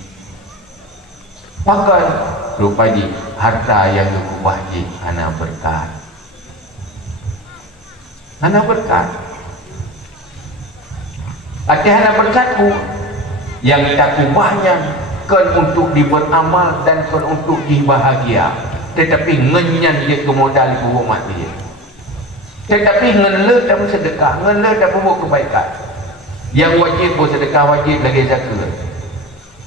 pakai rupaji harta yang dikubahi anak berkat hati anak berkatku yang tak kubahnya kan untuk dibuat amal dan kan untuk dibahagia tetapi ngenyan dia kemodal bubuk mati dia tetapi ngenle tak sedekah ngenle tak bubuk kebaikan yang wajib pun sedekah wajib lagi zakat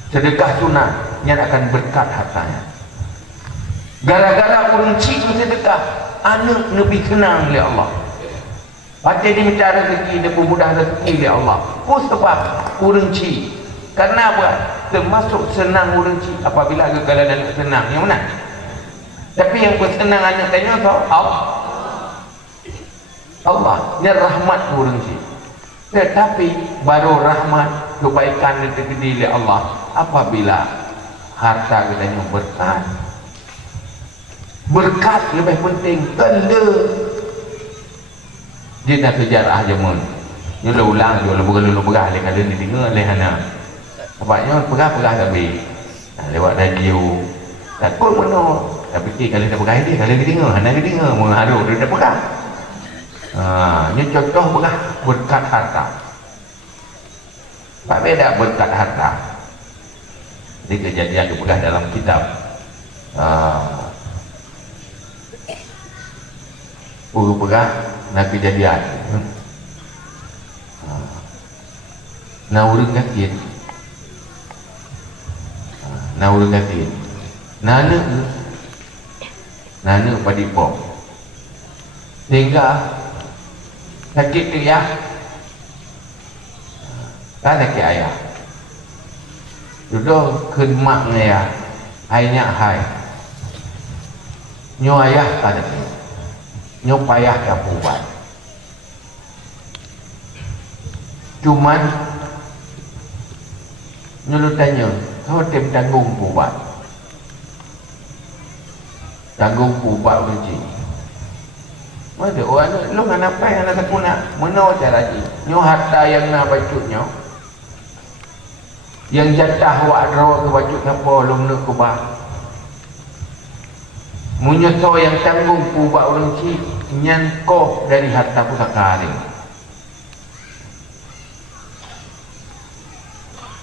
sedekah sunat yang akan berkat hartanya gara-gara orang cik sedekah anak lebih kenang oleh Allah Pati dia minta rezeki, dia pemudah rezeki oleh Allah. Oh sebab orang cik. Karena apa? Termasuk senang orang cik apabila kegagalan senang. Yang mana? Tapi yang bersenang anak tanya tahu Allah. Ini rahmat burung sih. Tetapi baru rahmat kebaikan yang terjadi oleh Allah apabila harta kita yang berkat. Berkat lebih penting. Tanda dia nak kejar aja mun. Ni ulang je lu berah le kali ni dengar le hana. Sebabnya berah tapi lewat radio. Takut mana. Tapi kali dah berah dia kali ni dengar, hana dia dengar mengaruh dia dah berah. Ini contoh berkat harta. Pak beda berkat harta. Ini kejadian berkat dalam kitab berkat dan kejadian. Naurun gatin. Nana padipok. Sehingga sakit tu ya. Tak sakit ayah. Duduk ke mak ayah. Ayahnya hai. Nyo ayah tak ada. Nyo payah tak buat. Cuman nyo lu tanya, kau tem tanggung buat. Tanggung buat benci. Mana orang lu nak apa yang nak guna? Mana cara ni? Nyo harta yang nak bacutnya. Yang jatah wak rawa ke bacut apa lu nak kubah. Munyoso yang tanggung kubah orang ci nyangkok dari harta pusaka ni.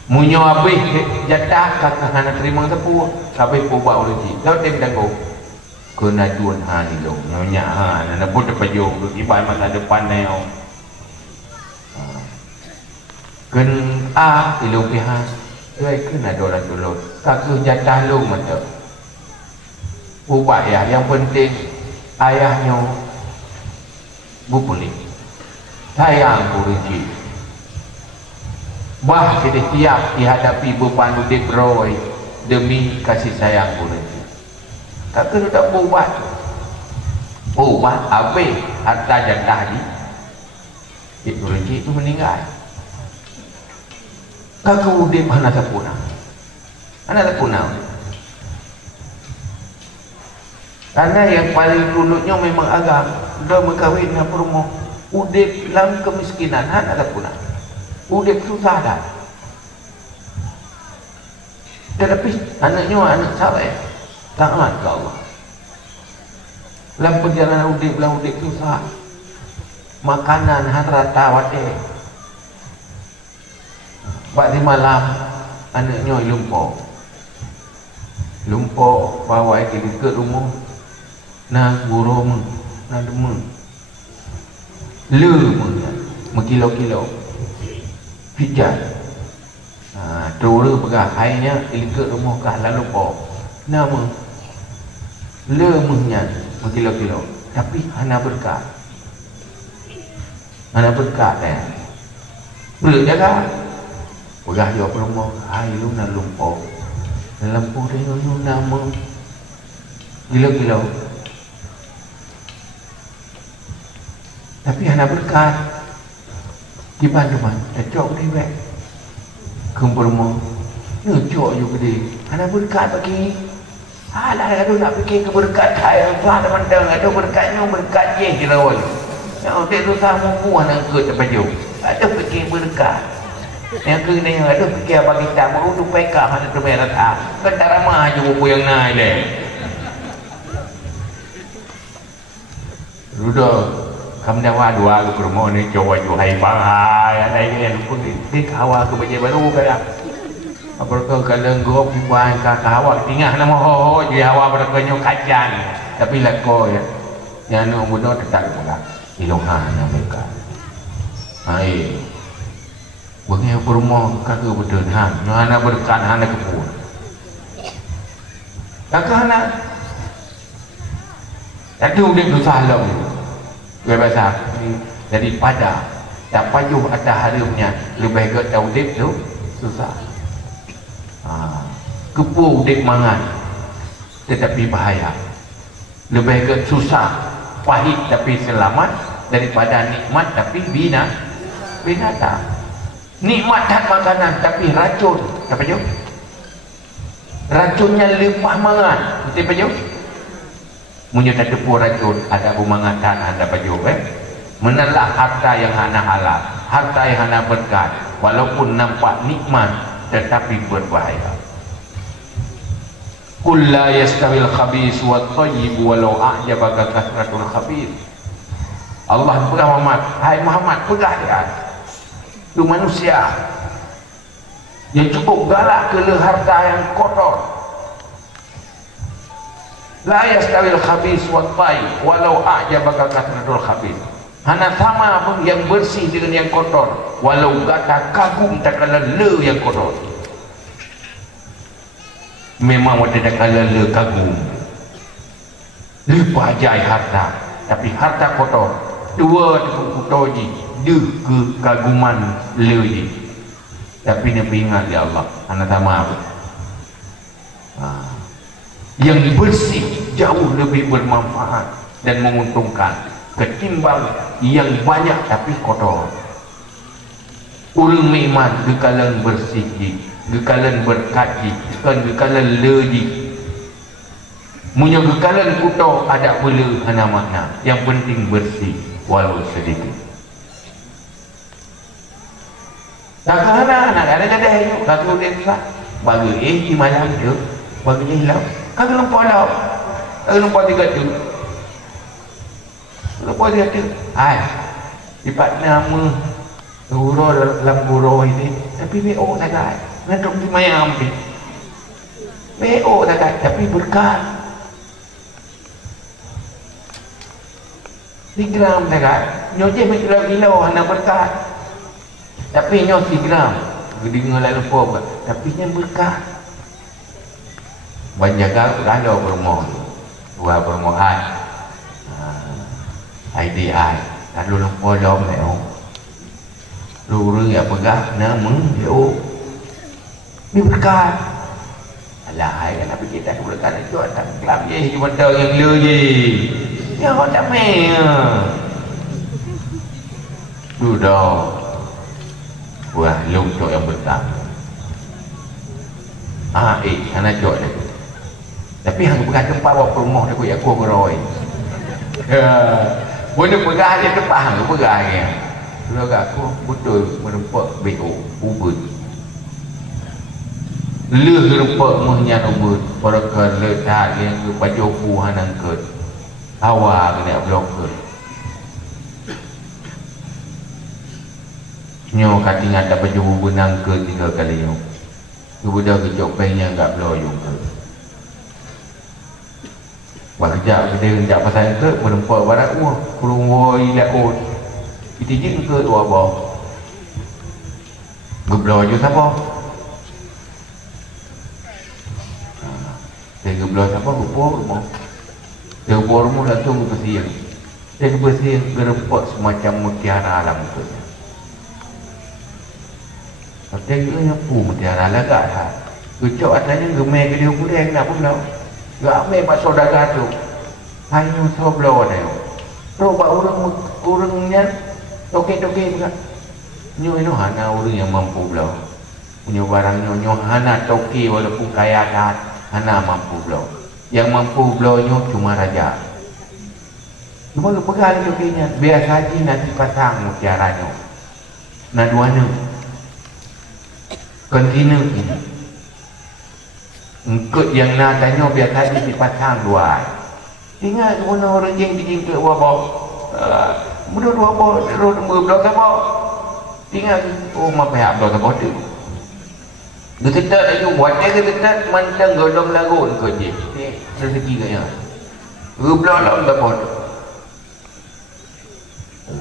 Munyo habis jatah kakak nak terima tepu habis kubah orang ci. Kau tem tanggung. Kena tuan ni lo nyonya nak pun terpejung tu tiba masa depan ni ken ilung pihak ai kena dolan dulu tak ke jatah lu mata ubah ya yang penting ayahnya bupuli sayang kuriji bah kita siap dihadapi beban hidup roy demi kasih sayang kuriji. Tak kena tak buat habis harta jatah ni itu rezeki itu meninggal kakak udip anak tak punah karena yang paling runutnya memang agam dah berkahwin dengan perumah udip dalam kemiskinan anak tak punah udip susah dah tetapi anaknya anak sahabat taat ke Allah. Dalam perjalanan udik susah. Makanan harta wate. Waktu malam anaknya lumpur bawa ke rumah. Nah burung nah demam. Kilo-kilo. Pijat. Dora berah airnya ke rumah ke lalu lumpur. Nama lemahnya berkilo-kilo tapi hana berkat boleh jaga berah jauh perumah air lu nak lumpur dia lu nama kilo-kilo tapi hana berkat di bantuan cocok di beg kumpul rumah cocok juga di hana berkat bagi alah aduh nak fikir keberkat saya tuan teman-teman aduh berkatnya berkat je jerawat yang dia susah mumpu anak ke terpaju aduh fikir berkat yang ke ni aduh fikir apa kita mau tu peka mana tu merah kan tak ramah je buku yang naik le sudah kamu dah dua ke rumah ni coba juhai bahai ada yang pun di kawal ke baju baru kayak apakah kalau gop dibuang kakak awak tinggal nama ho dia awak berkenyo kacan tapi lako ya yang no mudo tetap pula ilongha yang mereka ai bagi rumah kakak betul han mana berkan hana kepun kakak hana tapi udah susah long bahasa daripada tak payuh ada harumnya lebih ke tahu dip tu susah kepu dek mangan tetapi bahaya Lebih ke susah, pahit tapi selamat daripada nikmat tapi binatang. Nikmat dan makanan tapi racun. Apa je? Racunnya limpah mangan. Betul apa je? Munyo tak tepu racun, ada bumangatan, ada apa je? Menelah harta yang hana halal, harta yang hana berkat, walaupun nampak nikmat tetapi berbahaya. Qul la yastawil khabis wat thayyib walau a'jabaka kasratul khabis. Allah pegang Muhammad, hai Muhammad, pegang dia. Tu manusia yang cukup galak ke harta yang kotor. La yastawil khabis wat thayyib walau a'jabaka kasratul khabis. Hana sama pun yang bersih dengan yang kotor, walau kata kagum tak kala le yang kotor. Memang ada kala le kagum. Lupa ajai harta, tapi harta kotor. Dua kutoji, de kekaguman le je. Tapi Nabi ingat ya Allah, hana sama apa? Yang bersih jauh lebih bermanfaat dan menguntungkan ketimbang yang banyak tapi kotor. Urang iman gekalan bersih ji, gekalan berkat ji, kan gekalan le ji. Munyo gekalan kotor ada pula hana makna. Yang penting bersih walau sedikit. Tak kena nak ada yuk kalau dia bagi di malam tu bagi hilang kalau lupa lau kalau lupa tiga tu lupa dia tu dipat nama guru dalam guru ini tapi BO tak ada ngaduk di mayam ni BO tak ada tapi berkat 3 gram tak ada nyoje kilo hana berkat tapi nyo 3 gram gede ngolak lupa tapi nya berkat banyak kalau bermoh dua bermohan IDI lalu lupa dom leo luru ya pegang nama leo ni berkat alah hai kan tapi kita berkat itu ada kelam je cuma tahu yang le je ya tak mai sudah wah lung cok yang berkat anak cok dia tapi hang pegang tempat berapa rumah dia kau aku beroi boleh pegang dia tempat hang pegang dia kalau aku betul merempak BO ubud le gerempak menyan ubud perkara letak yang ke pajoku hanang ke awak kena blokir nyo katingan tak pajoku benang ke 3 kali nyo kemudian kecopengnya enggak bloyong ke Wajak kita hendak pasal ke merempak barat kurung woi lakon kita je ke dua bawah geblau je siapa saya geblau siapa rupa rumah saya rupa rumah langsung ke siang saya ke siang gerempak semacam mutiara alam muka tapi dia pun mutiara lagak lah kecok atasnya gemai ke dia kurang nak pun lau gak ambil pak saudara tu hanya sebelah ada coba orangnya toke-toke juga nyo hana orang yang mampu belau punya barang nyo hana toke walaupun kaya kat hana mampu belau yang mampu belau nyo cuma raja cuma lu pegang tokenya biasa haji nanti pasang mutiara nyo na dua nyo kontinue ini engkau yang nak tanya biar tadi dipasang dua tinggal guna orang jeng ke wabak mudah dua bawah roda berbelakang bawah tinggal rumah pihak belakang bawah tu ketat lagi buatnya ketat mantang golong lagu kau je rezeki kaya berbelakang bawah tu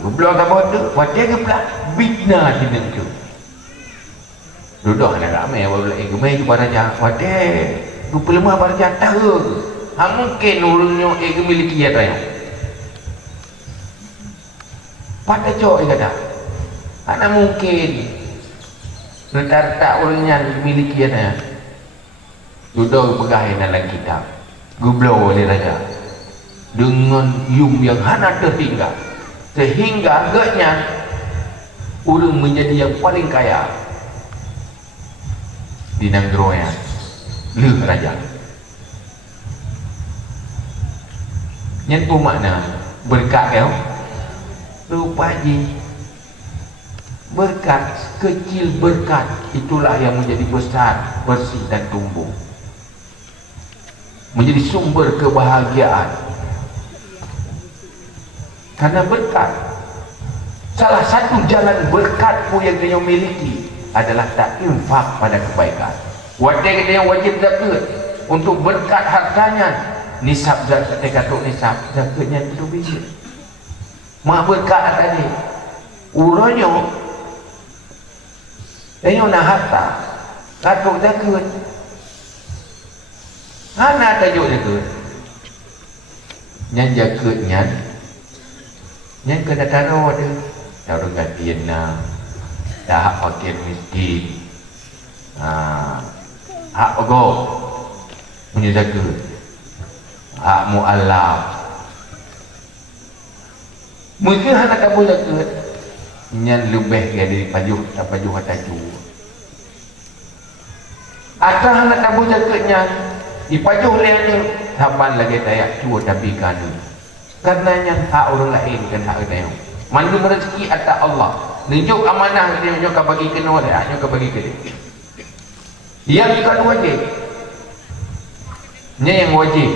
berbelakang bawah tu buatnya keplak bidna tinang tu duduk ada ramai awak lagi gemai ke baraja wadah lupa lemah baraja tahu mungkin orangnya miliki ya tanya pada cok kata mana mungkin letak orangnya miliki ya tanya duduk pegahin dalam kitab gublau oleh raja dengan yung yang hana tertinggal, sehingga agaknya orang menjadi yang paling kaya di negara leh raja. Yang pun makna berkat kau rupaji berkat kecil, berkat itulah yang menjadi besar, bersih dan tumbuh, menjadi sumber kebahagiaan. Karena berkat, salah satu jalan berkatmu yang dia miliki adalah tak infak pada kebaikan. Wajib dia wajib zakat untuk berkat hartanya. Nisab zakat, dia kata nisab zakatnya itu biji. Mak berkat tadi, uranya, dia nak harta, kata zakat. Mana tajuk zakat? Yang zakatnya yang kena taruh ada taruh gantian dah hak fakir miskin, hak pegawai punya zakat, hak mu'alaf. Mungkin anak kamu zakat yang lebih dari pajuh tak pajuh hatacu. Atau anak kamu zakatnya dipajuh lainnya saban lagi tayak cua tapi kanu. Karenanya hak orang lain kan hak dia. Mandu rezeki atas Allah. Nunjuk amanah dia nyoka bagi kena dia, nyoka bagi ke dia. Yang bukan wajib. Nya yang wajib.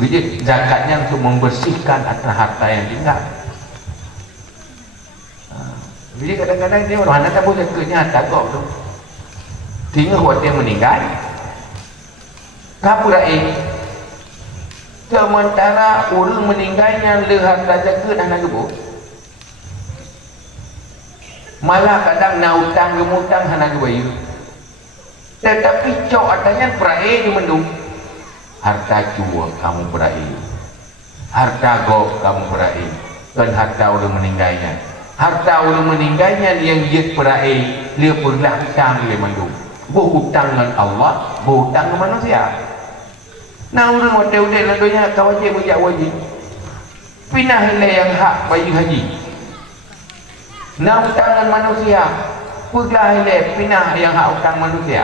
Jadi zakatnya untuk membersihkan atas harta yang tinggal. Jadi kadang-kadang dia orang nak tahu zakatnya takut tu. Tinggal buat dia meninggal. Kapurai sementara orang meninggalnya le harta zakat anak gebu. Malah kadang nak utang gemutang anak gebu. Tetapi cok atanya perai di mendung. Harta cua kamu perai. Harta gop kamu perai. Dan harta orang meninggalnya. Harta orang meninggalnya yang dia perai, dia pernah hutang dia mendung. Berhutang dengan Allah, berhutang dengan manusia. Nah orang wadah-wadah lalunya kau wajib bujak wajib pindah nilai yang hak bagi haji. Nah utangan manusia pergilah nilai pindah yang hak utang manusia.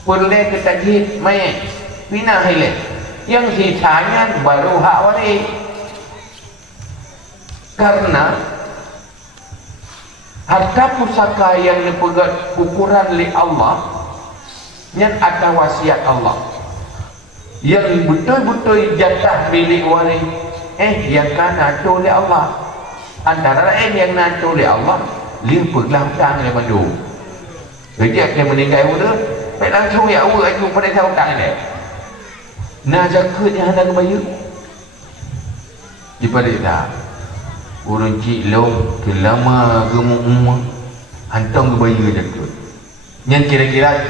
Perleh ke tajhid mayat pindah nilai yang sisanya baru hak waris. Karena harta pusaka yang dipegat ukuran oleh Allah yang ada wasiat Allah yang betul-betul jatah milik waris yang kan atur oleh Allah. Antara lain yang atur oleh Allah dia pergilah hutang oleh mandu. Jadi dia meninggal muda baik langsung ya Allah itu pada tahu hutang ini. Nah zakat yang hendak bayar daripada tak orang cik long kelama gemuk umur hantong bayar zakat yang kira-kira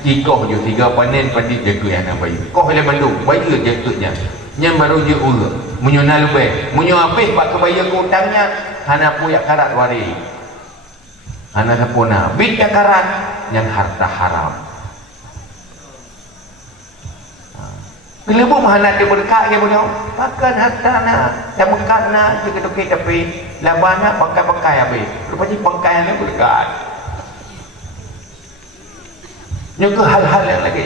kikoh je 3 panen padi jaga yang nak bayar. Koh le bandung bayar jakatnya. Yang baru je urut. Munyo na lebih. Munyo habis pak bayar ke hutangnya hana puyak karat waris. Hana sapuna bit karat yang harta haram. Kelebu hana dia berkat ke punya. Makan harta nak, yang berkat nak je tapi labana pakai habis. Rupanya pakaiannya berkat. Juga hal-hal yang lagi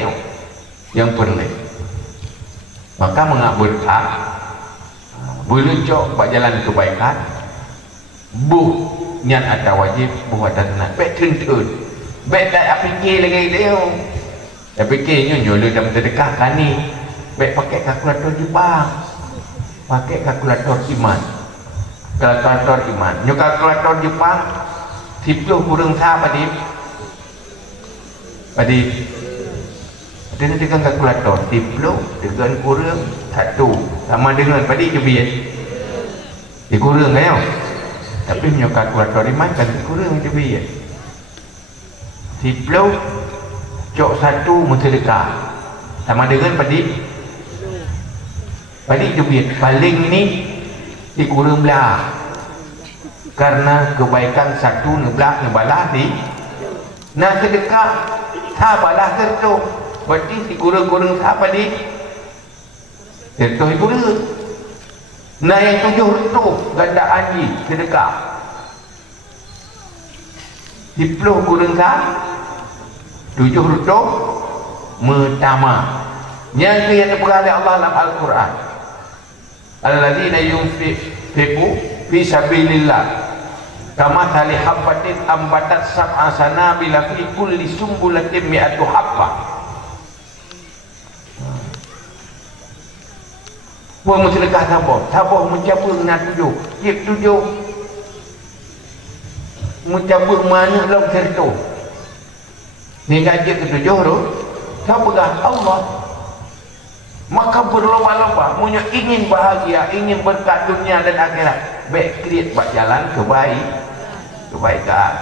yang perlu. Maka mengak berkat beluncok buat jalan kebaikan buh niat ada wajib buat tanah baik tuntun baik tak fikir lagi dia tak fikirnya nyolong dalam sedekahkan ni baik pakai kalkulator Jepang, pakai kalkulator iman, kalkulator iman nyo kalkulator Jepang 10 kurang sahab Padip dia dengan kalkulator 10 dengan kurang 1 sama dengan padip je biar dia kurang kan tapi punya kalkulator iman kan kurang je biar 10 cok 1 mentedekah sama dengan padip je biar paling ni dikurang belah karena kebaikan 1 nebalah di nah sedekah sabalah tertuk berarti si kurang-kurang siapa di Serta itu dia. Nah yang 7 tu gandaan ni sedekah. 10 kurang 7 rutuk metama. Yang yang diberkati Allah dalam Al-Quran. Alladzina yunfiqu fi sabilillah kamathali habbatin ambatat sab'a sanabila fi kulli sumbulatin mi'atu habbah. Puan sedekah sabar mencapai dengan 7. Tiap 7 mencapai mana dalam cerita. Ni gaji ke-7 tu, sabarlah Allah. Maka berlomba-lomba, punya ingin bahagia, ingin berkat dunia dan akhirat. Baik create buat jalan kebaikan.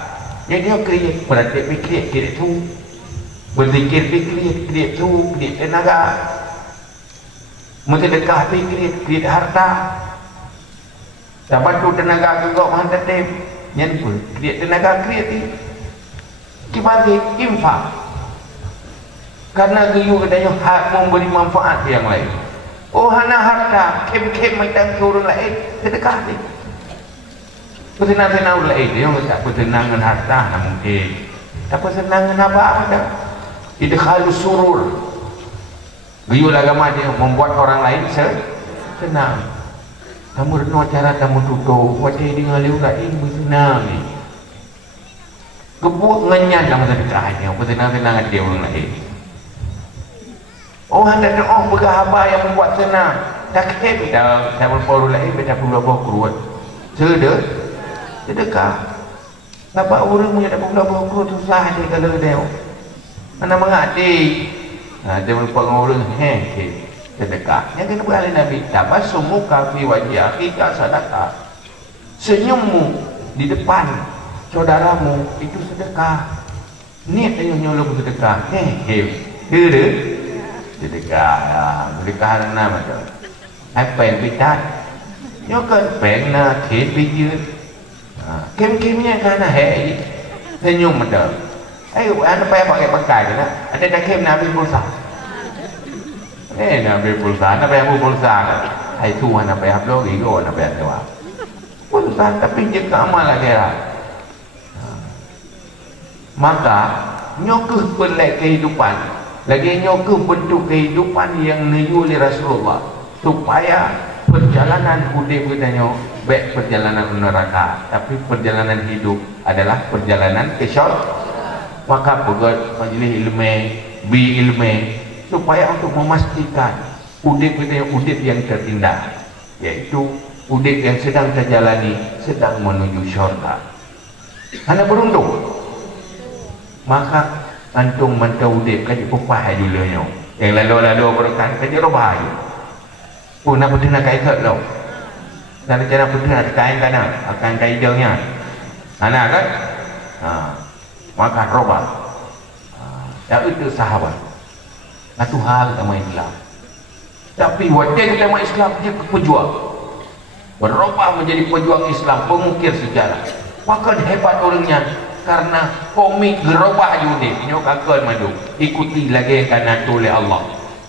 Jadi dia create, berarti create tu. Berzikir create tu, create tenaga. Mensedekah create harta. Dapat tu tenaga gegok mantap tem. Yang pun create tenaga creatif. Dibagi infak. Karena geyu katanya hak memberi manfaat yang lain. Oh hana harta kem-kem macam orang lain sedekah ni. Bertenang-tenang lain dia tak bertenang dengan harta nak mungkin. Tak bersenang dengan apa macam. Idkhalus surur. Geyu agama dia membuat orang lain senang. Kamu renung cara kamu tutup wajah dengan liu lain bersenang ni. Gebuk ngenyan dalam sedekahnya bertenang-tenang dia orang lain. Oh hendak doa bergahaba yang membuat senang. Tak kek dah saya berporu lain beda perlu bawa keruat. Sedekah. Nampak orang punya tak perlu bawa keruat susah dia kalau dia. Mana mengerti. Dia melupa orang sedekah. Yang kena beralih Nabi. Tabasumuka fi wajhi akhika sedekah. Senyummu di depan saudaramu itu sedekah. Niat dia nyolong sedekah. Sedekah nama tu. Apa yang kita? Nyokan pernah kepikir. Kem-kemnya kerana senyum ada. Ayo, anda pakai kan? Ada dah kem nak ambil pulsa. Nak ambil pulsa, nak ambil pulsa. Hai Tuhan nak ambil upload, ego nak ambil doa. Pulsa tapi jika amal lagi lah. Maka nyokuh pelak kehidupan. Lagi nyokuh bentuk kehidupan yang menuju oleh Rasulullah supaya perjalanan hidup kita baik perjalanan neraka tapi perjalanan hidup adalah perjalanan ke syurga. Maka pegat majlis ilmu bi ilmu supaya untuk memastikan hidup kita hidup yang terindah, yaitu hidup yang sedang terjalani sedang menuju syurga. Anda beruntung. Maka antum mantau hidup kaji pupah dulunya. Yang lalu-lalu berkan kaji robah. Pun nak betul nak kait lo. Dan cara betul nak kain kana akan kaidahnya. Anak kan? Maka robah. Dan itu sahabat. Satu hal sama Islam. Tapi wajah kita sama Islam dia pejuang. Berubah menjadi pejuang Islam, pengukir sejarah. Maka hebat orangnya karena komik gerobah juga nyok akal madu ikuti lagi yang kena oleh Allah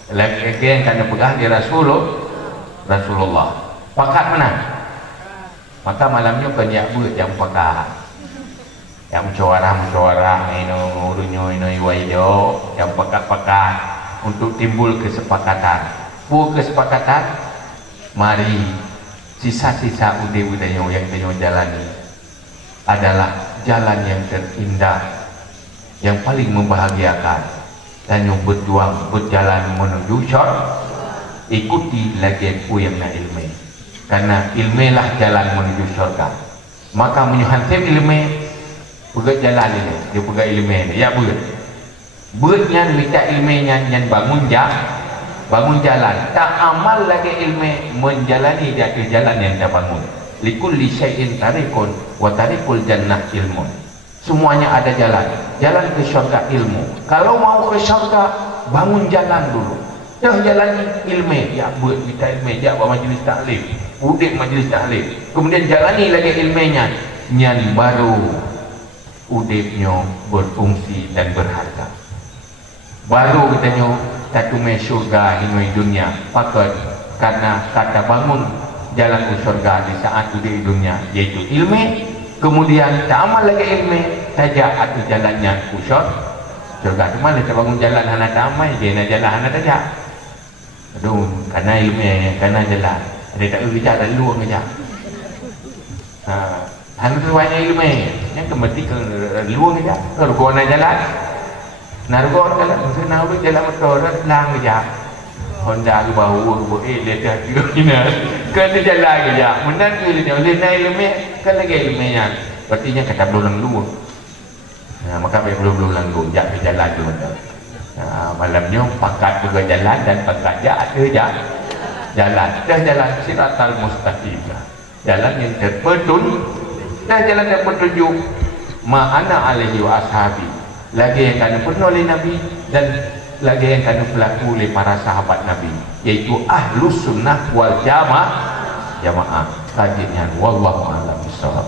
lagi yang kena pegang di Rasulullah pakat mana maka malamnya kan ya buat yang pakat yang musyawarah ino iwaido yang pakat untuk timbul kesepakatan mari sisa-sisa udah yang kita jalani adalah jalan yang terindah yang paling membahagiakan dan yang berjalan menuju syurga. Ikuti lagi yang nak ilmu karena ilmu lah jalan menuju syurga. Maka menyuhantim ilmu pegat jalan ini dia pegat ilmu ini ya buat yang minta ilmu yang bangun jalan tak amal lagi ilmu menjalani di atas jalan yang dah bangun. Likulli syai'in tarikun wa tarikul jannah ilmun. Semuanya ada jalan ke syurga ilmu. Kalau mau ke syurga bangun jalan dulu. Dah jalani ilmu ya buat kita ilmu ya buat majlis taklim, udik majlis taklim. Kemudian jalani lagi ilmunya nyan baru udiknya berfungsi dan berharga. Baru kita nyo satu syurga ini dunia pakai karena kata bangun jalan ke surga di saat di dunia, yaitu ilmu. Kemudian tak amal lagi ilmu saja ada jalannya ke surga. Cuma kita bangun jalan hana tak amal, dia nak jalan hana saja. Aduh, karena ilmu, karena jalan. Ada tak kerja, ada luang kerja. Hana terwanya ilmu, yang kemati ke luang kerja. Kalau nak jalan, nargo jalan, nak jalan motor, lang kerja. Honda ke bau dia dah kira kan dia jalan kerja menang ke dia oleh naik ilmu kan lagi ilmunya berarti kata belum lu maka belum lu jak jalan tu malamnya pakat juga jalan dan pakat ada jalan dah jalan siratal mustaqim jalan yang terbetul dah jalan yang petunjuk ma'ana alaihi wa ashabi lagi yang kena penuh oleh Nabi dan lagi yang kena berlaku oleh para sahabat Nabi, yaitu ahlus sunnah wal jamaah kajian wallahu a'lam bishawab.